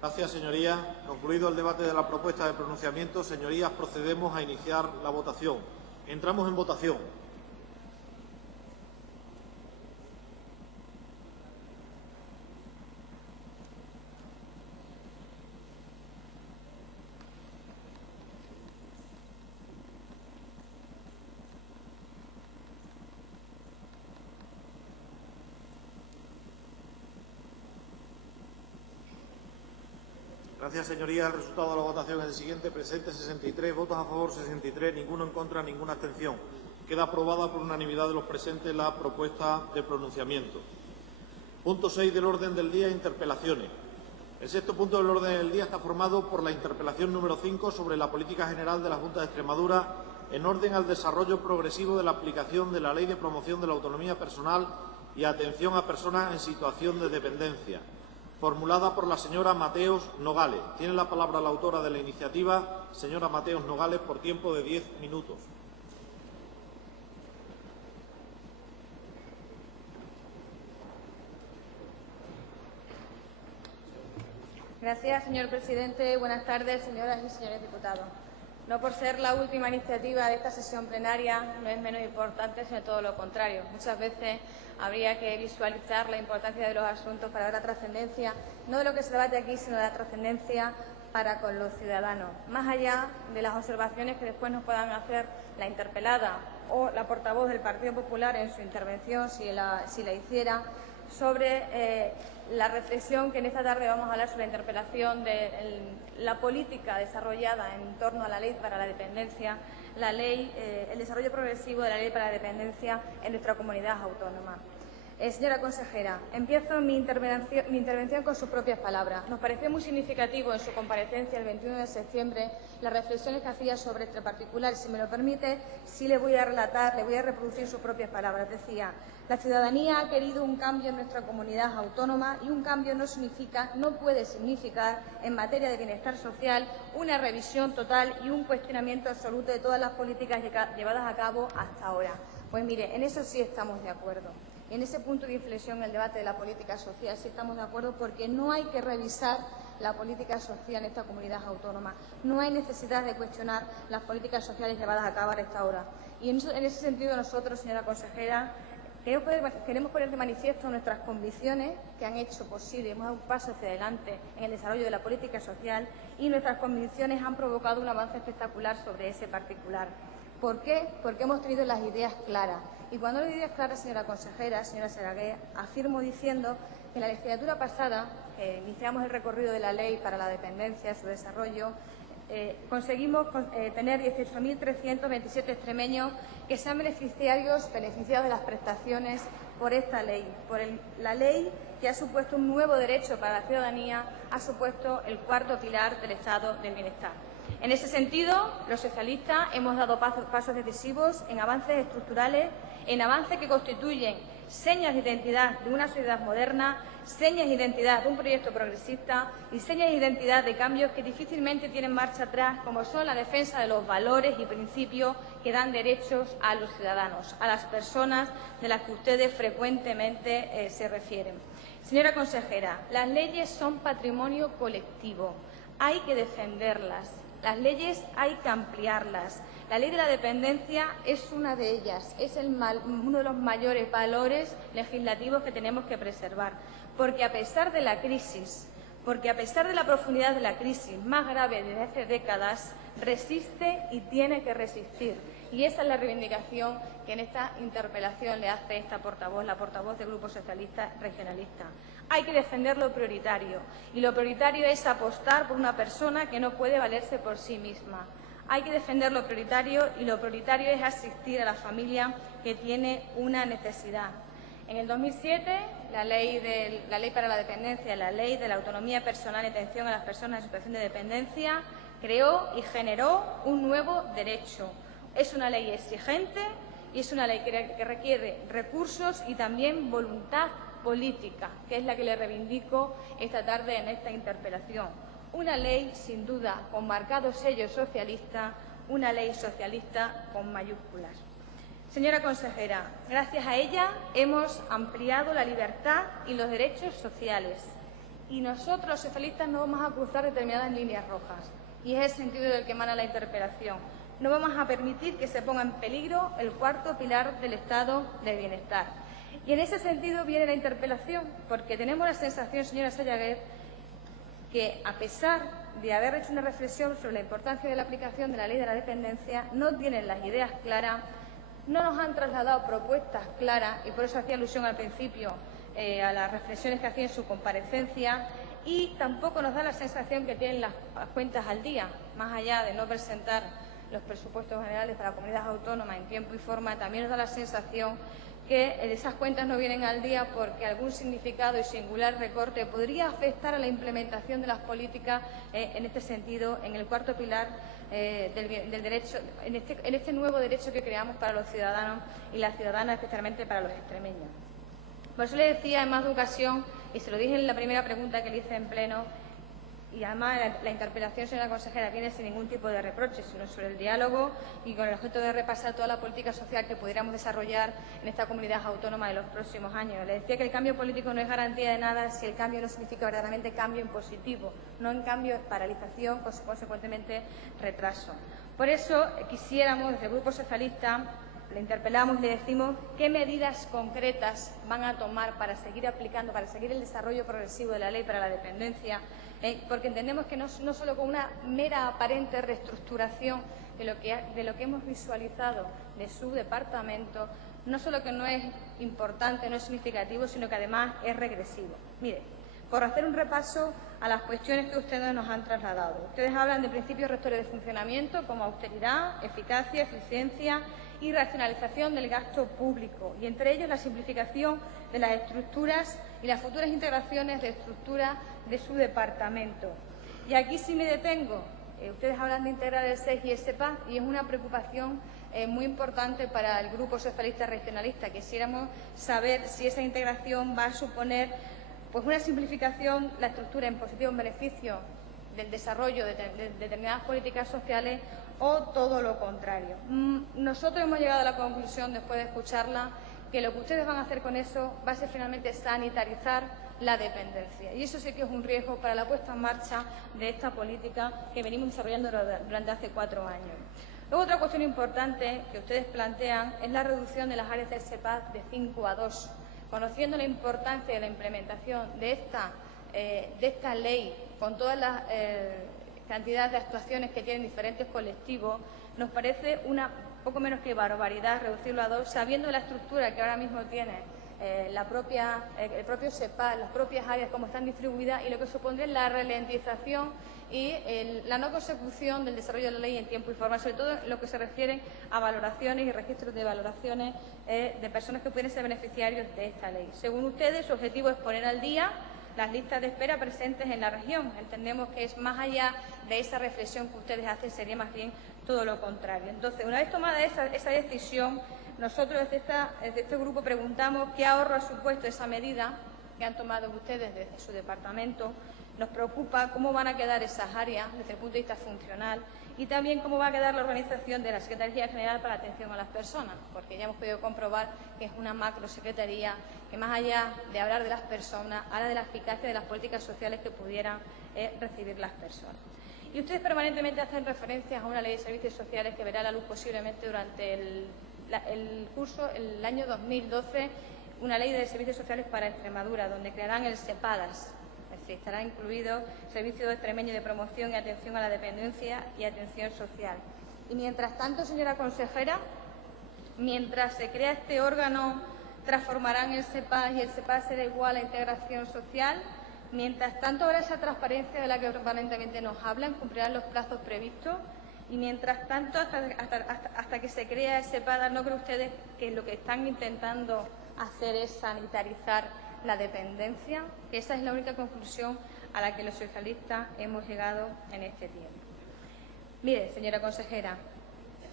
Gracias, señorías. Concluido el debate de la propuesta de pronunciamiento, señorías, procedemos a iniciar la votación. Entramos en votación. Gracias, señorías. El resultado de la votación es el siguiente. Presentes 63, votos a favor 63, ninguno en contra, ninguna abstención. Queda aprobada por unanimidad de los presentes la propuesta de pronunciamiento. Punto 6 del orden del día, interpelaciones. El sexto punto del orden del día está formado por la interpelación número 5 sobre la política general de la Junta de Extremadura en orden al desarrollo progresivo de la aplicación de la Ley de Promoción de la Autonomía Personal y Atención a Personas en Situación de Dependencia, formulada por la señora Mateos Nogales. Tiene la palabra la autora de la iniciativa, señora Mateos Nogales, por tiempo de 10 minutos. Gracias, señor presidente. Buenas tardes, señoras y señores diputados. No por ser la última iniciativa de esta sesión plenaria, no es menos importante, sino todo lo contrario. Muchas veces habría que visualizar la importancia de los asuntos para ver la trascendencia, no de lo que se debate aquí, sino de la trascendencia para con los ciudadanos, más allá de las observaciones que después nos puedan hacer la interpelada o la portavoz del Partido Popular en su intervención, si la hiciera, sobre la reflexión que en esta tarde vamos a hablar sobre la interpelación de la política desarrollada en torno a la Ley para la Dependencia, el desarrollo progresivo de la Ley para la Dependencia en nuestra comunidad autónoma. Señora consejera, empiezo mi intervención con sus propias palabras. Nos pareció muy significativo en su comparecencia el 21 de septiembre las reflexiones que hacía sobre este particular. Si me lo permite, sí le voy a relatar, le voy a reproducir sus propias palabras. Decía: la ciudadanía ha querido un cambio en nuestra comunidad autónoma y un cambio no puede significar, en materia de bienestar social, una revisión total y un cuestionamiento absoluto de todas las políticas llevadas a cabo hasta ahora. Pues mire, en eso sí estamos de acuerdo. En ese punto de inflexión en el debate de la política social sí estamos de acuerdo, porque no hay que revisar la política social en esta comunidad autónoma. No hay necesidad de cuestionar las políticas sociales llevadas a cabo hasta ahora. Y en ese sentido nosotros, señora consejera, queremos poner de manifiesto nuestras convicciones que han hecho posible, hemos dado un paso hacia adelante en el desarrollo de la política social, y nuestras convicciones han provocado un avance espectacular sobre ese particular. ¿Por qué? Porque hemos tenido las ideas claras. Y cuando digo ideas claras, señora consejera, señora Saragué, afirmo diciendo que en la legislatura pasada, iniciamos el recorrido de la Ley para la Dependencia, su desarrollo, conseguimos tener 18.327 extremeños que sean beneficiados de las prestaciones por esta ley, la ley que ha supuesto un nuevo derecho para la ciudadanía, ha supuesto el cuarto pilar del Estado del Bienestar. En ese sentido, los socialistas hemos dado pasos decisivos en avances estructurales, en avances que constituyen señas de identidad de una sociedad moderna, señas de identidad de un proyecto progresista y señas de identidad de cambios que difícilmente tienen marcha atrás, como son la defensa de los valores y principios que dan derechos a los ciudadanos, a las personas de las que ustedes frecuentemente se refieren. Señora consejera, las leyes son patrimonio colectivo, hay que defenderlas. Las leyes hay que ampliarlas. La Ley de la Dependencia es una de ellas, es uno de los mayores valores legislativos que tenemos que preservar, porque a pesar de la crisis, porque a pesar de la profundidad de la crisis más grave desde hace décadas, resiste y tiene que resistir. Y esa es la reivindicación que en esta interpelación le hace esta portavoz, la portavoz del Grupo Socialista Regionalista. Hay que defender lo prioritario, y lo prioritario es apostar por una persona que no puede valerse por sí misma. Hay que defender lo prioritario, y lo prioritario es asistir a la familia que tiene una necesidad. En el 2007, la ley para la dependencia, la Ley de la Autonomía Personal y Atención a las Personas en Situación de Dependencia, creó y generó un nuevo derecho. Es una ley exigente y es una ley que requiere recursos y también voluntad política, que es la que le reivindico esta tarde en esta interpelación. Una ley, sin duda, con marcado sello socialista, una ley socialista con mayúsculas. Señora consejera, gracias a ella hemos ampliado la libertad y los derechos sociales. Y nosotros, los socialistas, no vamos a cruzar determinadas líneas rojas. Y es el sentido del que emana la interpelación. No vamos a permitir que se ponga en peligro el cuarto pilar del Estado del Bienestar. Y en ese sentido viene la interpelación, porque tenemos la sensación, señora Sayaguer, que a pesar de haber hecho una reflexión sobre la importancia de la aplicación de la Ley de la Dependencia, no tienen las ideas claras, no nos han trasladado propuestas claras, y por eso hacía alusión al principio a las reflexiones que hacía en su comparecencia, y tampoco nos da la sensación que tienen las cuentas al día, más allá de no presentar los presupuestos generales para la comunidad autónoma en tiempo y forma. También nos da la sensación que esas cuentas no vienen al día porque algún significado y singular recorte podría afectar a la implementación de las políticas en este sentido, en el cuarto pilar del derecho, en este nuevo derecho que creamos para los ciudadanos y las ciudadanas, especialmente para los extremeños. Por eso le decía en más de ocasión, y se lo dije en la primera pregunta que le hice en pleno, y además la interpelación, señora consejera, viene sin ningún tipo de reproche, sino sobre el diálogo y con el objeto de repasar toda la política social que pudiéramos desarrollar en esta comunidad autónoma en los próximos años. Le decía que el cambio político no es garantía de nada si el cambio no significa verdaderamente cambio en positivo, no en cambio paralización, consecuentemente retraso. Por eso quisiéramos, desde el Grupo Socialista, le interpelamos y le decimos qué medidas concretas van a tomar para seguir aplicando, para seguir el desarrollo progresivo de la Ley para la Dependencia porque entendemos que no solo con una mera aparente reestructuración de lo que hemos visualizado de su departamento, no solo que no es importante, no es significativo, sino que además es regresivo. Mire, por hacer un repaso a las cuestiones que ustedes nos han trasladado. Ustedes hablan de principios rectores de funcionamiento como austeridad, eficacia, eficiencia y racionalización del gasto público, y entre ellos la simplificación de las estructuras y las futuras integraciones de estructura de su departamento. Y aquí sí me detengo. Ustedes hablan de integrar el SES y el SEPA, y es una preocupación muy importante para el Grupo Socialista Regionalista. Quisiéramos saber si esa integración va a suponer pues una simplificación, la estructura en positivo en beneficio del desarrollo de determinadas políticas sociales o todo lo contrario. Nosotros hemos llegado a la conclusión, después de escucharla, que lo que ustedes van a hacer con eso va a ser finalmente sanitarizar la dependencia. Y eso sí que es un riesgo para la puesta en marcha de esta política que venimos desarrollando durante hace 4 años. Luego, otra cuestión importante que ustedes plantean es la reducción de las áreas del SEPAD de 5 a 2. Conociendo la importancia de la implementación de esta ley, con todas las cantidades de actuaciones que tienen diferentes colectivos, nos parece una poco menos que barbaridad reducirlo a 2, sabiendo la estructura que ahora mismo tiene el propio SEPAD, las propias áreas, cómo están distribuidas, y lo que supondría la ralentización y la no consecución del desarrollo de la ley en tiempo y forma, sobre todo en lo que se refiere a valoraciones y registros de valoraciones de personas que pueden ser beneficiarios de esta ley. Según ustedes, su objetivo es poner al día las listas de espera presentes en la región. Entendemos que es más allá de esa reflexión que ustedes hacen, sería más bien todo lo contrario. Entonces, una vez tomada esa decisión, nosotros desde este grupo preguntamos qué ahorro ha supuesto esa medida que han tomado ustedes desde su departamento. Nos preocupa cómo van a quedar esas áreas desde el punto de vista funcional y también cómo va a quedar la organización de la Secretaría General para la Atención a las Personas, porque ya hemos podido comprobar que es una macrosecretaría que, más allá de hablar de las personas, habla de la eficacia de las políticas sociales que pudieran recibir las personas. Y ustedes permanentemente hacen referencias a una ley de servicios sociales que verá la luz posiblemente durante el año 2012, una ley de servicios sociales para Extremadura, donde crearán el SEPADAS. Es decir, estará incluido Servicio Extremeño de Promoción y Atención a la Dependencia y Atención Social. Y mientras tanto, señora consejera, mientras se crea este órgano, transformarán el SEPADAS y el SEPADAS será igual a integración social. Mientras tanto, habrá esa transparencia de la que permanentemente nos hablan, cumplirán los plazos previstos. Y mientras tanto, hasta que se crea el SEPADAS, ¿no creen ustedes que lo que están intentando hacer es sanitarizar la dependencia? Que esa es la única conclusión a la que los socialistas hemos llegado en este tiempo. Mire, señora consejera,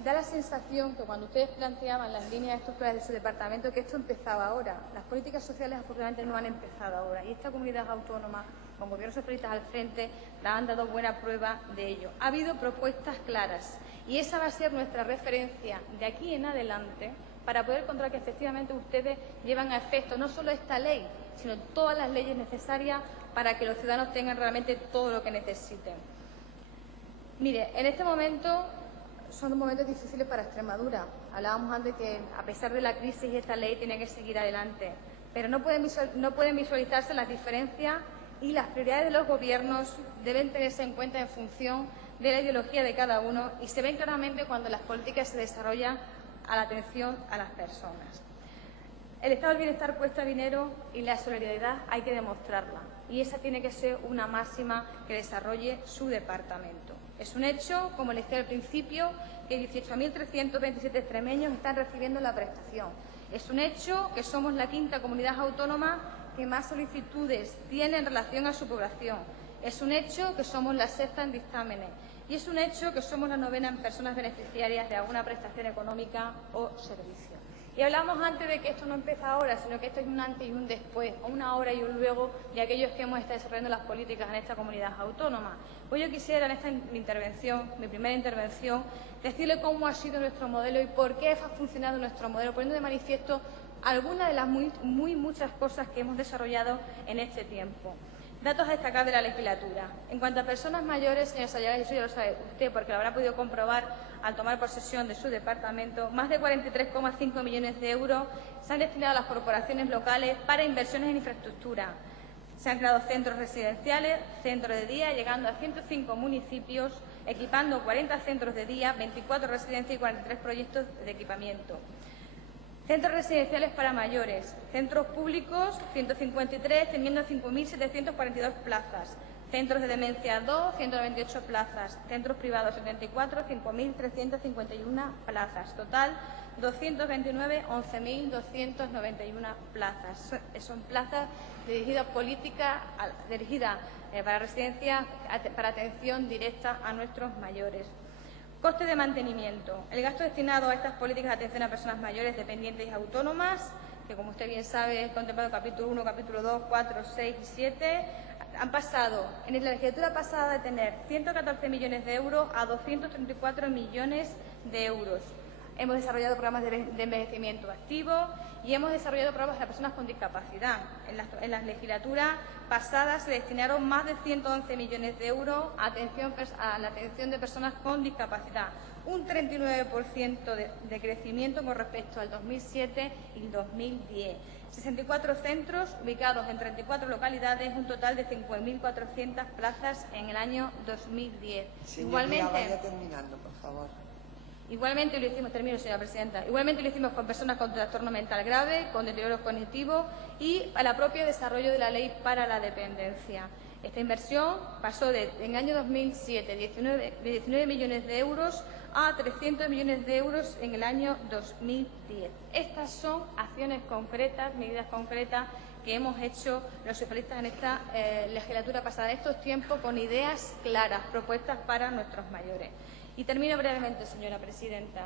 da la sensación que cuando ustedes planteaban las líneas estructurales de su departamento, que esto empezaba ahora. Las políticas sociales, afortunadamente, no han empezado ahora. Y esta comunidad autónoma, con gobiernos socialistas al frente, han dado buena prueba de ello. Ha habido propuestas claras y esa va a ser nuestra referencia de aquí en adelante para poder controlar que efectivamente ustedes llevan a efecto no solo esta ley, sino todas las leyes necesarias para que los ciudadanos tengan realmente todo lo que necesiten. Mire, en este momento son momentos difíciles para Extremadura. Hablábamos antes que, a pesar de la crisis, esta ley tiene que seguir adelante. Pero no pueden visualizarse las diferencias y las prioridades de los gobiernos deben tenerse en cuenta en función de la ideología de cada uno y se ven claramente cuando las políticas se desarrollan a la atención a las personas. El estado del bienestar cuesta dinero y la solidaridad hay que demostrarla. Y esa tiene que ser una máxima que desarrolle su departamento. Es un hecho, como les decía al principio, que 18.327 extremeños están recibiendo la prestación. Es un hecho que somos la 5ª comunidad autónoma que más solicitudes tiene en relación a su población. Es un hecho que somos la 6ª en dictámenes. Y es un hecho que somos la 9ª en personas beneficiarias de alguna prestación económica o servicio. Y hablamos antes de que esto no empieza ahora, sino que esto es un antes y un después, o una ahora y un luego de aquellos que hemos estado desarrollando las políticas en esta comunidad autónoma. Pues yo quisiera en esta intervención, mi primera intervención, decirle cómo ha sido nuestro modelo y por qué ha funcionado nuestro modelo, poniendo de manifiesto algunas de las muchas cosas que hemos desarrollado en este tiempo. Datos a destacar de la legislatura. En cuanto a personas mayores, señor Sayaga, y eso ya lo sabe usted porque lo habrá podido comprobar al tomar posesión de su departamento, más de 43,5 millones de euros se han destinado a las corporaciones locales para inversiones en infraestructura. Se han creado centros residenciales, centros de día, llegando a 105 municipios, equipando 40 centros de día, 24 residencias y 43 proyectos de equipamiento. Centros residenciales para mayores, centros públicos 153, teniendo 5.742 plazas. Centros de demencia 2, 198 plazas. Centros privados 74, 5.351 plazas. Total, 229, 11.291 plazas. Son plazas dirigidas para residencias, para atención directa a nuestros mayores. Coste de mantenimiento. El gasto destinado a estas políticas de atención a personas mayores dependientes y autónomas, que como usted bien sabe es contemplado en capítulo 1, capítulo 2, 4, 6 y 7, han pasado en la legislatura pasada de tener 114 millones de euros a 234 millones de euros. Hemos desarrollado programas de envejecimiento activo y hemos desarrollado programas para personas con discapacidad. En la legislatura pasada se destinaron más de 111 millones de euros a la atención de personas con discapacidad, un 39% de crecimiento con respecto al 2007 y el 2010. 64 centros ubicados en 34 localidades, un total de 5.400 plazas en el año 2010. Señoría, vaya terminando, por favor. Igualmente lo hicimos, termino, señora presidenta, igualmente lo hicimos con personas con trastorno mental grave, con deterioro cognitivo y al propio desarrollo de la ley para la dependencia. Esta inversión pasó en el año 2007 de 19 millones de euros a 300 millones de euros en el año 2010. Estas son acciones concretas, medidas concretas que hemos hecho los socialistas en esta legislatura pasada, en estos tiempos, con ideas claras, propuestas para nuestros mayores. Y termino brevemente, señora presidenta.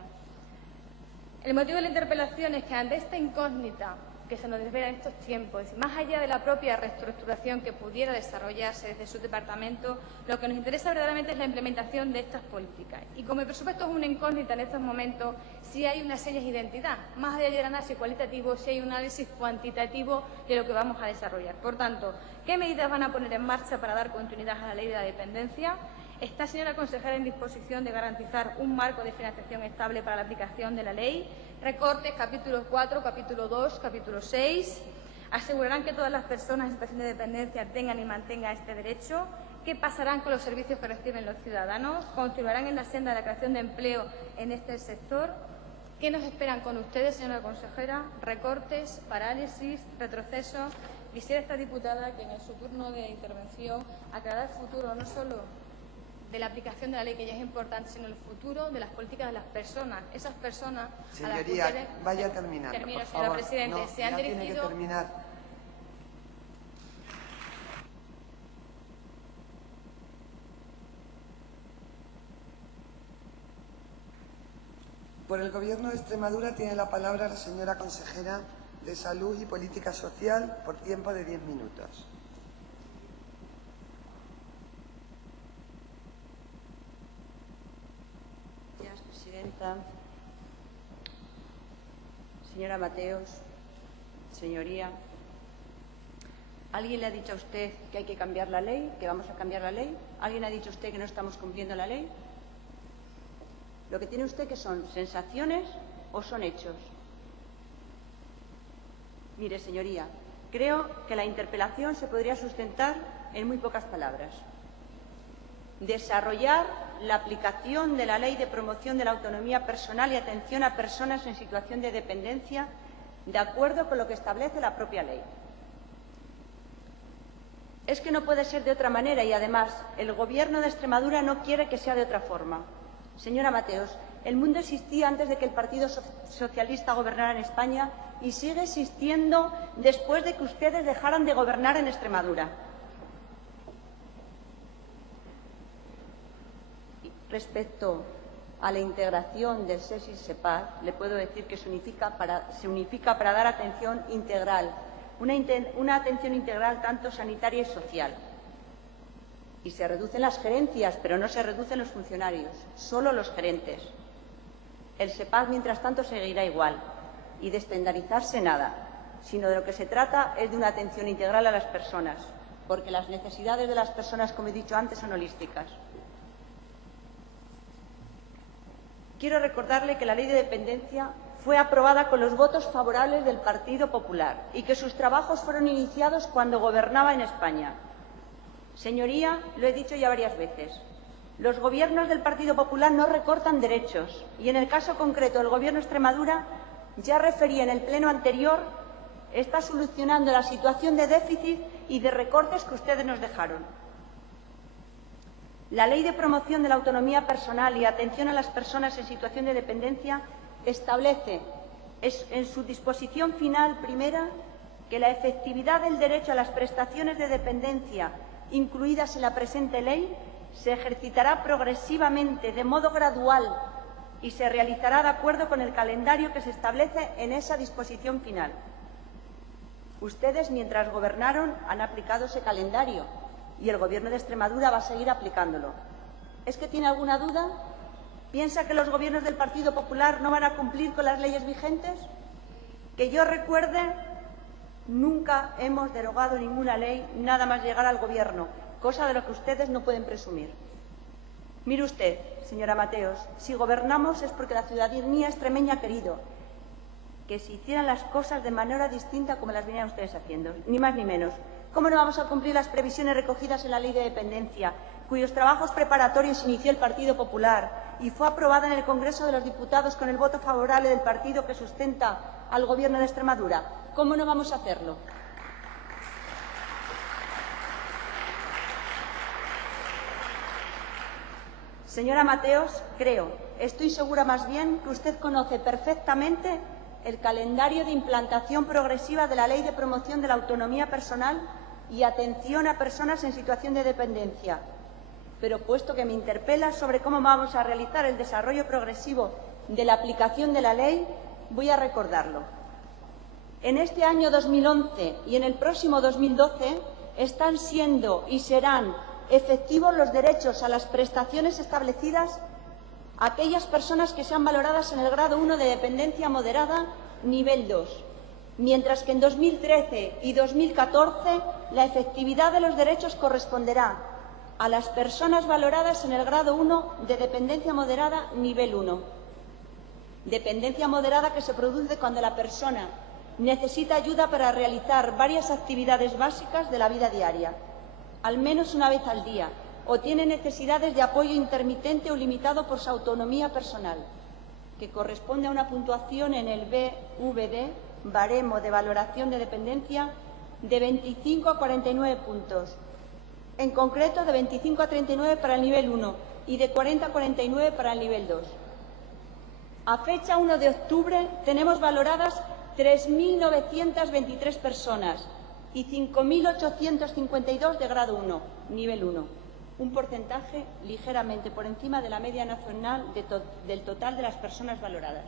El motivo de la interpelación es que ante esta incógnita que se nos desvela en estos tiempos, más allá de la propia reestructuración que pudiera desarrollarse desde su departamento, lo que nos interesa verdaderamente es la implementación de estas políticas. Y como el presupuesto es una incógnita en estos momentos, sí hay unas señas de identidad, más allá del análisis cualitativo, sí hay un análisis cuantitativo de lo que vamos a desarrollar. Por tanto, ¿qué medidas van a poner en marcha para dar continuidad a la ley de la dependencia? ¿Está, señora consejera, en disposición de garantizar un marco de financiación estable para la aplicación de la ley? Recortes, capítulo 4, capítulo 2, capítulo 6. ¿Asegurarán que todas las personas en situación de dependencia tengan y mantengan este derecho? ¿Qué pasarán con los servicios que reciben los ciudadanos? ¿Continuarán en la senda de la creación de empleo en este sector? ¿Qué nos esperan con ustedes, señora consejera? ¿Recortes, parálisis, retrocesos? Quisiera esta diputada que en su turno de intervención aclarara el futuro no solo de la aplicación de la ley, que ya es importante, sino el futuro de las políticas de las personas. Esas personas Señoría, a las que ustedes... vaya terminando, Termino, por señora favor. Presidenta. No, Se han ya tiene que dirigido... terminar. Por el Gobierno de Extremadura tiene la palabra la señora consejera de Salud y Política Social por tiempo de 10 minutos. Presidenta, señora Mateos, señoría, ¿alguien le ha dicho a usted que hay que cambiar la ley, que vamos a cambiar la ley? ¿Alguien ha dicho a usted que no estamos cumpliendo la ley? Lo que tiene usted, ¿que son sensaciones o son hechos? Mire, señoría, creo que la interpelación se podría sustentar en muy pocas palabras. Desarrollar la aplicación de la Ley de Promoción de la Autonomía Personal y Atención a Personas en Situación de Dependencia de acuerdo con lo que establece la propia ley. Es que no puede ser de otra manera y, además, el Gobierno de Extremadura no quiere que sea de otra forma. Señora Mateos, el mundo existía antes de que el Partido Socialista gobernara en España y sigue existiendo después de que ustedes dejaran de gobernar en Extremadura. Respecto a la integración del SES y SEPAD, le puedo decir que se unifica para dar atención integral, una atención integral tanto sanitaria y social. Y se reducen las gerencias, pero no se reducen los funcionarios, solo los gerentes. El SEPAD, mientras tanto, seguirá igual. Y de estandarizarse nada, sino de lo que se trata es de una atención integral a las personas, porque las necesidades de las personas, como he dicho antes, son holísticas. Quiero recordarle que la Ley de Dependencia fue aprobada con los votos favorables del Partido Popular y que sus trabajos fueron iniciados cuando gobernaba en España. Señoría, lo he dicho ya varias veces, los gobiernos del Partido Popular no recortan derechos y, en el caso concreto del Gobierno de Extremadura, ya referí en el pleno anterior, está solucionando la situación de déficit y de recortes que ustedes nos dejaron. La Ley de Promoción de la Autonomía Personal y Atención a las Personas en Situación de Dependencia establece en su disposición final primera que la efectividad del derecho a las prestaciones de dependencia incluidas en la presente ley se ejercitará progresivamente, de modo gradual, y se realizará de acuerdo con el calendario que se establece en esa disposición final. Ustedes, mientras gobernaron, han aplicado ese calendario y el Gobierno de Extremadura va a seguir aplicándolo. ¿Es que tiene alguna duda? ¿Piensa que los gobiernos del Partido Popular no van a cumplir con las leyes vigentes? Que yo recuerde, nunca hemos derogado ninguna ley nada más llegar al Gobierno, cosa de lo que ustedes no pueden presumir. Mire usted, señora Mateos, si gobernamos es porque la ciudadanía extremeña ha querido que se hicieran las cosas de manera distinta como las venían ustedes haciendo, ni más ni menos. ¿Cómo no vamos a cumplir las previsiones recogidas en la Ley de Dependencia, cuyos trabajos preparatorios inició el Partido Popular y fue aprobada en el Congreso de los Diputados con el voto favorable del partido que sustenta al Gobierno de Extremadura? ¿Cómo no vamos a hacerlo? Señora Mateos, estoy segura más bien que usted conoce perfectamente el calendario de implantación progresiva de la Ley de Promoción de la Autonomía Personal y Atención a Personas en Situación de Dependencia. Pero puesto que me interpela sobre cómo vamos a realizar el desarrollo progresivo de la aplicación de la ley, voy a recordarlo. En este año 2011 y en el próximo 2012 están siendo y serán efectivos los derechos a las prestaciones establecidas a aquellas personas que sean valoradas en el grado 1 de dependencia moderada, nivel 2, mientras que en 2013 y 2014 la efectividad de los derechos corresponderá a las personas valoradas en el grado 1 de dependencia moderada, nivel 1. Dependencia moderada que se produce cuando la persona necesita ayuda para realizar varias actividades básicas de la vida diaria, al menos una vez al día, o tiene necesidades de apoyo intermitente o limitado por su autonomía personal, que corresponde a una puntuación en el BVD, baremo de valoración de dependencia, de 25 a 49 puntos, en concreto de 25 a 39 para el nivel 1 y de 40 a 49 para el nivel 2. A fecha 1 de octubre tenemos valoradas 3.923 personas y 5.852 de grado 1, nivel 1, un porcentaje ligeramente por encima de la media nacional del total de las personas valoradas.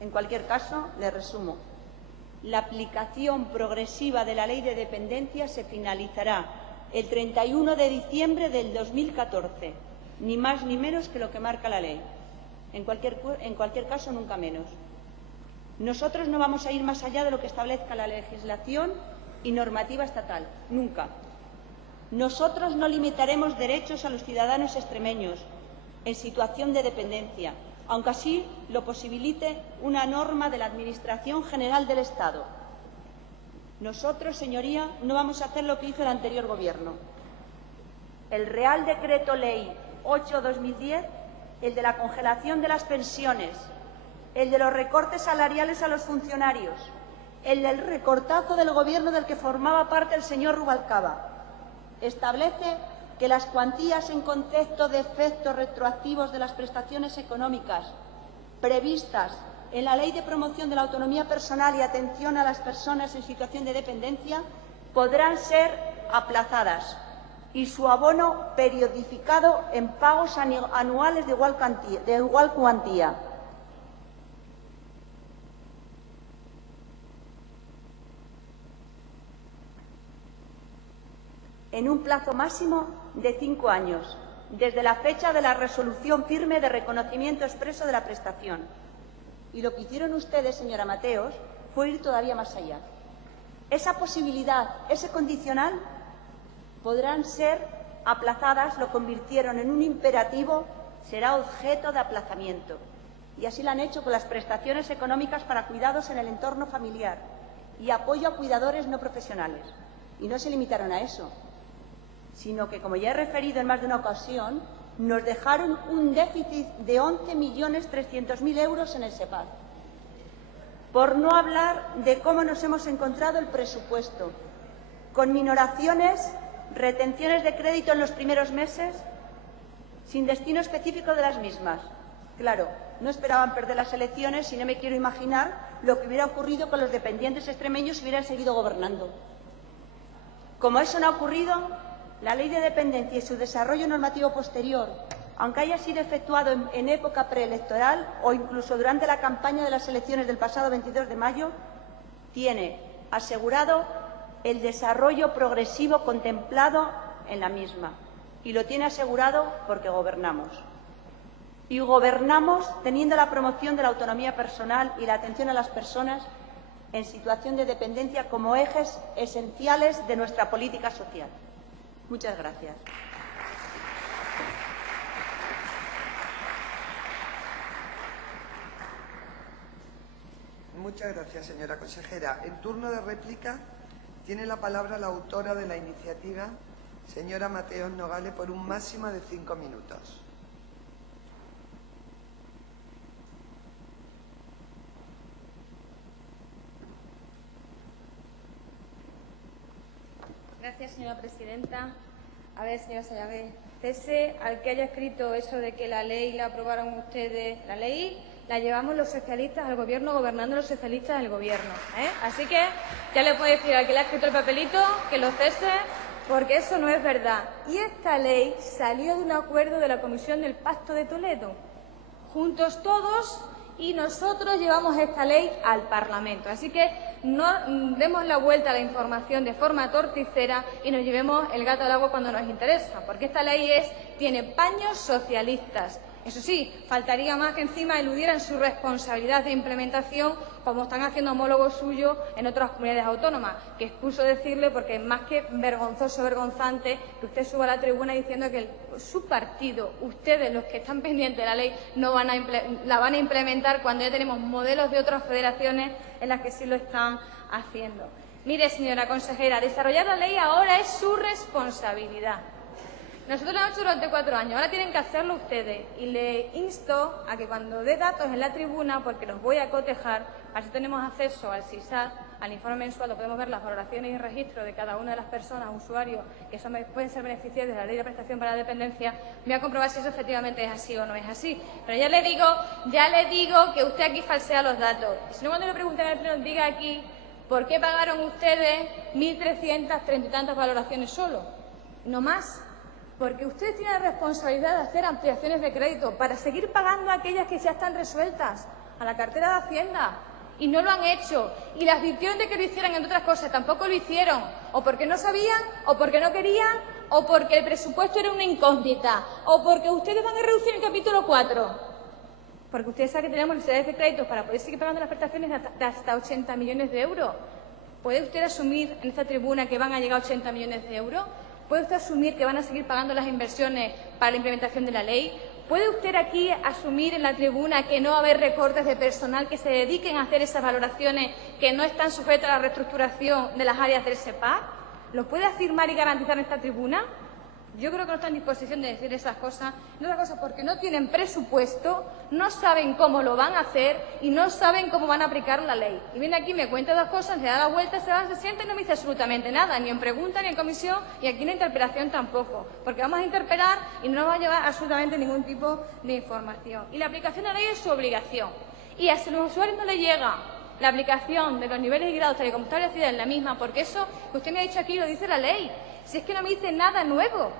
En cualquier caso, le resumo. La aplicación progresiva de la Ley de Dependencia se finalizará el 31 de diciembre del 2014, ni más ni menos que lo que marca la ley. En cualquier caso, nunca menos. Nosotros no vamos a ir más allá de lo que establezca la legislación y normativa estatal, nunca. Nosotros no limitaremos derechos a los ciudadanos extremeños en situación de dependencia, aunque así lo posibilite una norma de la Administración General del Estado. Nosotros, señoría, no vamos a hacer lo que hizo el anterior Gobierno. El Real Decreto Ley 8/2010, el de la congelación de las pensiones, el de los recortes salariales a los funcionarios, el del recortazo del Gobierno del que formaba parte el señor Rubalcaba, establece que las cuantías en concepto de efectos retroactivos de las prestaciones económicas previstas en la Ley de Promoción de la Autonomía Personal y Atención a las Personas en Situación de Dependencia podrán ser aplazadas y su abono periodificado en pagos anuales de igual cuantía. En un plazo máximo de 5 años, desde la fecha de la resolución firme de reconocimiento expreso de la prestación. Y lo que hicieron ustedes, señora Mateos, fue ir todavía más allá. Esa posibilidad, ese condicional, podrán ser aplazadas, lo convirtieron en un imperativo, será objeto de aplazamiento. y así lo han hecho con las prestaciones económicas para cuidados en el entorno familiar y apoyo a cuidadores no profesionales. Y no se limitaron a eso, sino que, como ya he referido en más de una ocasión, nos dejaron un déficit de 11.300.000 euros en el SEPAD. Por no hablar de cómo nos hemos encontrado el presupuesto, con minoraciones, retenciones de crédito en los primeros meses, sin destino específico de las mismas. Claro, no esperaban perder las elecciones y no me quiero imaginar lo que hubiera ocurrido con los dependientes extremeños si hubieran seguido gobernando. Como eso no ha ocurrido, la Ley de Dependencia y su desarrollo normativo posterior, aunque haya sido efectuado en época preelectoral o incluso durante la campaña de las elecciones del pasado 22 de mayo, tiene asegurado el desarrollo progresivo contemplado en la misma. Y lo tiene asegurado porque gobernamos. Y gobernamos teniendo la promoción de la autonomía personal y la atención a las personas en situación de dependencia como ejes esenciales de nuestra política social. Muchas gracias. Muchas gracias, señora consejera. En turno de réplica tiene la palabra la autora de la iniciativa, señora Mateos Nogales, por un máximo de 5 minutos. Gracias, señora presidenta. A ver, señora Sayagué, cese al que haya escrito eso de que la ley la aprobaron ustedes. La ley la llevamos los socialistas al Gobierno, gobernando los socialistas del Gobierno. Así que ya le puedo decir al que le ha escrito el papelito que lo cese, porque eso no es verdad. Y esta ley salió de un acuerdo de la Comisión del Pacto de Toledo. Juntos todos, y nosotros llevamos esta ley al Parlamento. Así que no demos la vuelta a la información de forma torticera y nos llevemos el gato al agua cuando nos interesa, porque esta ley tiene paños socialistas. Eso sí, faltaría más que encima eludieran su responsabilidad de implementación, como están haciendo homólogos suyos en otras comunidades autónomas, que excuso decirle porque es más que vergonzoso, vergonzante que usted suba a la tribuna diciendo que su partido, ustedes, los que están pendientes de la ley, no la van a implementar cuando ya tenemos modelos de otras federaciones en las que sí lo están haciendo. Mire, señora consejera, desarrollar la ley ahora es su responsabilidad. Nosotros lo hemos hecho durante 4 años, ahora tienen que hacerlo ustedes. Y le insto a que cuando dé datos en la tribuna, porque los voy a cotejar, así tenemos acceso al SISAT, al informe mensual, donde podemos ver las valoraciones y registros de cada una de las personas, usuarios, que pueden ser beneficiarios de la Ley de Prestación para la Dependencia, voy a comprobar si eso efectivamente es así o no es así. Pero ya le digo que usted aquí falsea los datos. Y si no, cuando le pregunten al pleno, diga aquí por qué pagaron ustedes 1.330 y tantas valoraciones solo, no más. Porque ustedes tienen la responsabilidad de hacer ampliaciones de crédito para seguir pagando aquellas que ya están resueltas a la cartera de Hacienda. Y no lo han hecho. Y les advirtieron de que lo hicieran, entre otras cosas. Tampoco lo hicieron. O porque no sabían, o porque no querían, o porque el presupuesto era una incógnita, o porque ustedes van a reducir el capítulo 4. Porque ustedes saben que tenemos necesidades de créditos para poder seguir pagando las prestaciones de hasta 80 millones de euros. ¿Puede usted asumir en esta tribuna que van a llegar a 80 millones de euros? ¿Puede usted asumir que van a seguir pagando las inversiones para la implementación de la ley? ¿Puede usted aquí asumir en la tribuna que no va a haber recortes de personal que se dediquen a hacer esas valoraciones que no están sujetas a la reestructuración de las áreas del SEPAD? ¿Lo puede afirmar y garantizar en esta tribuna? Yo creo que no está en disposición de decir esas cosas, porque no tienen presupuesto, no saben cómo lo van a hacer y no saben cómo van a aplicar la ley. Y viene aquí, me cuenta 2 cosas, se da la vuelta, se sienta y no me dice absolutamente nada, ni en pregunta, ni en comisión, y aquí en la interpelación tampoco, porque vamos a interpelar y no nos va a llevar absolutamente ningún tipo de información. Y la aplicación de la ley es su obligación. Y a los usuarios no le llega la aplicación de los niveles y grados tal y como está establecida en la misma, porque eso que usted me ha dicho aquí lo dice la ley. Si es que no me dice nada nuevo,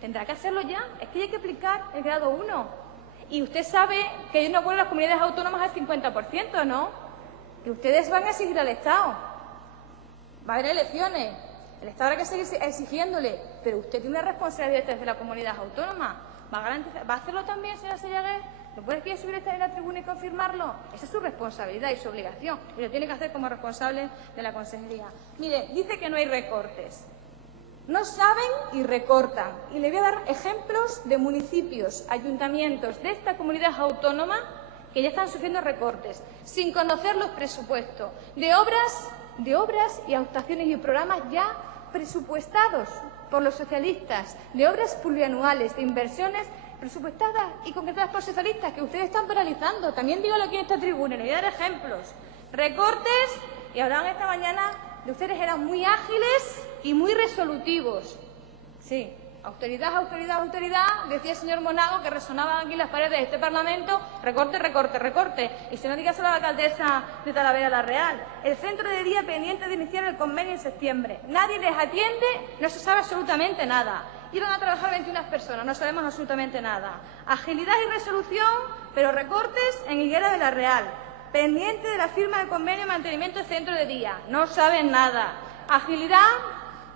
tendrá que hacerlo ya. Es que hay que aplicar el grado 1. Y usted sabe que hay un acuerdo de las comunidades autónomas al 50%, ¿no? Que ustedes van a exigir al Estado. Va a haber elecciones. El Estado habrá que seguir exigiéndole. Pero usted tiene una responsabilidad desde la comunidad autónoma. ¿Va a hacerlo también, señora Sayagué? ¿No puede que subir esta en la tribuna y confirmarlo? Esa es su responsabilidad y su obligación. Y lo tiene que hacer como responsable de la consejería. Mire, dice que no hay recortes. No saben y recortan. Y le voy a dar ejemplos de municipios, ayuntamientos de esta comunidad autónoma que ya están sufriendo recortes, sin conocer los presupuestos de obras y actuaciones y programas ya presupuestados por los socialistas, de obras plurianuales, de inversiones presupuestadas y concretadas por socialistas, que ustedes están paralizando. También dígalo aquí en esta tribuna, y le voy a dar ejemplos. Recortes, y hablaban esta mañana de ustedes eran muy ágiles y muy resolutivos. Sí, autoridad, autoridad, autoridad, decía el señor Monago, que resonaban aquí las paredes de este Parlamento, recorte, recorte, recorte. Y si no, dígaselo a la alcaldesa de Talavera la Real. El centro de día pendiente de iniciar el convenio en septiembre. Nadie les atiende, no se sabe absolutamente nada. Iban a trabajar 21 personas, no sabemos absolutamente nada. Agilidad y resolución, pero recortes en Higuera de la Real. Pendiente de la firma del convenio de mantenimiento del centro de día. No saben nada. Agilidad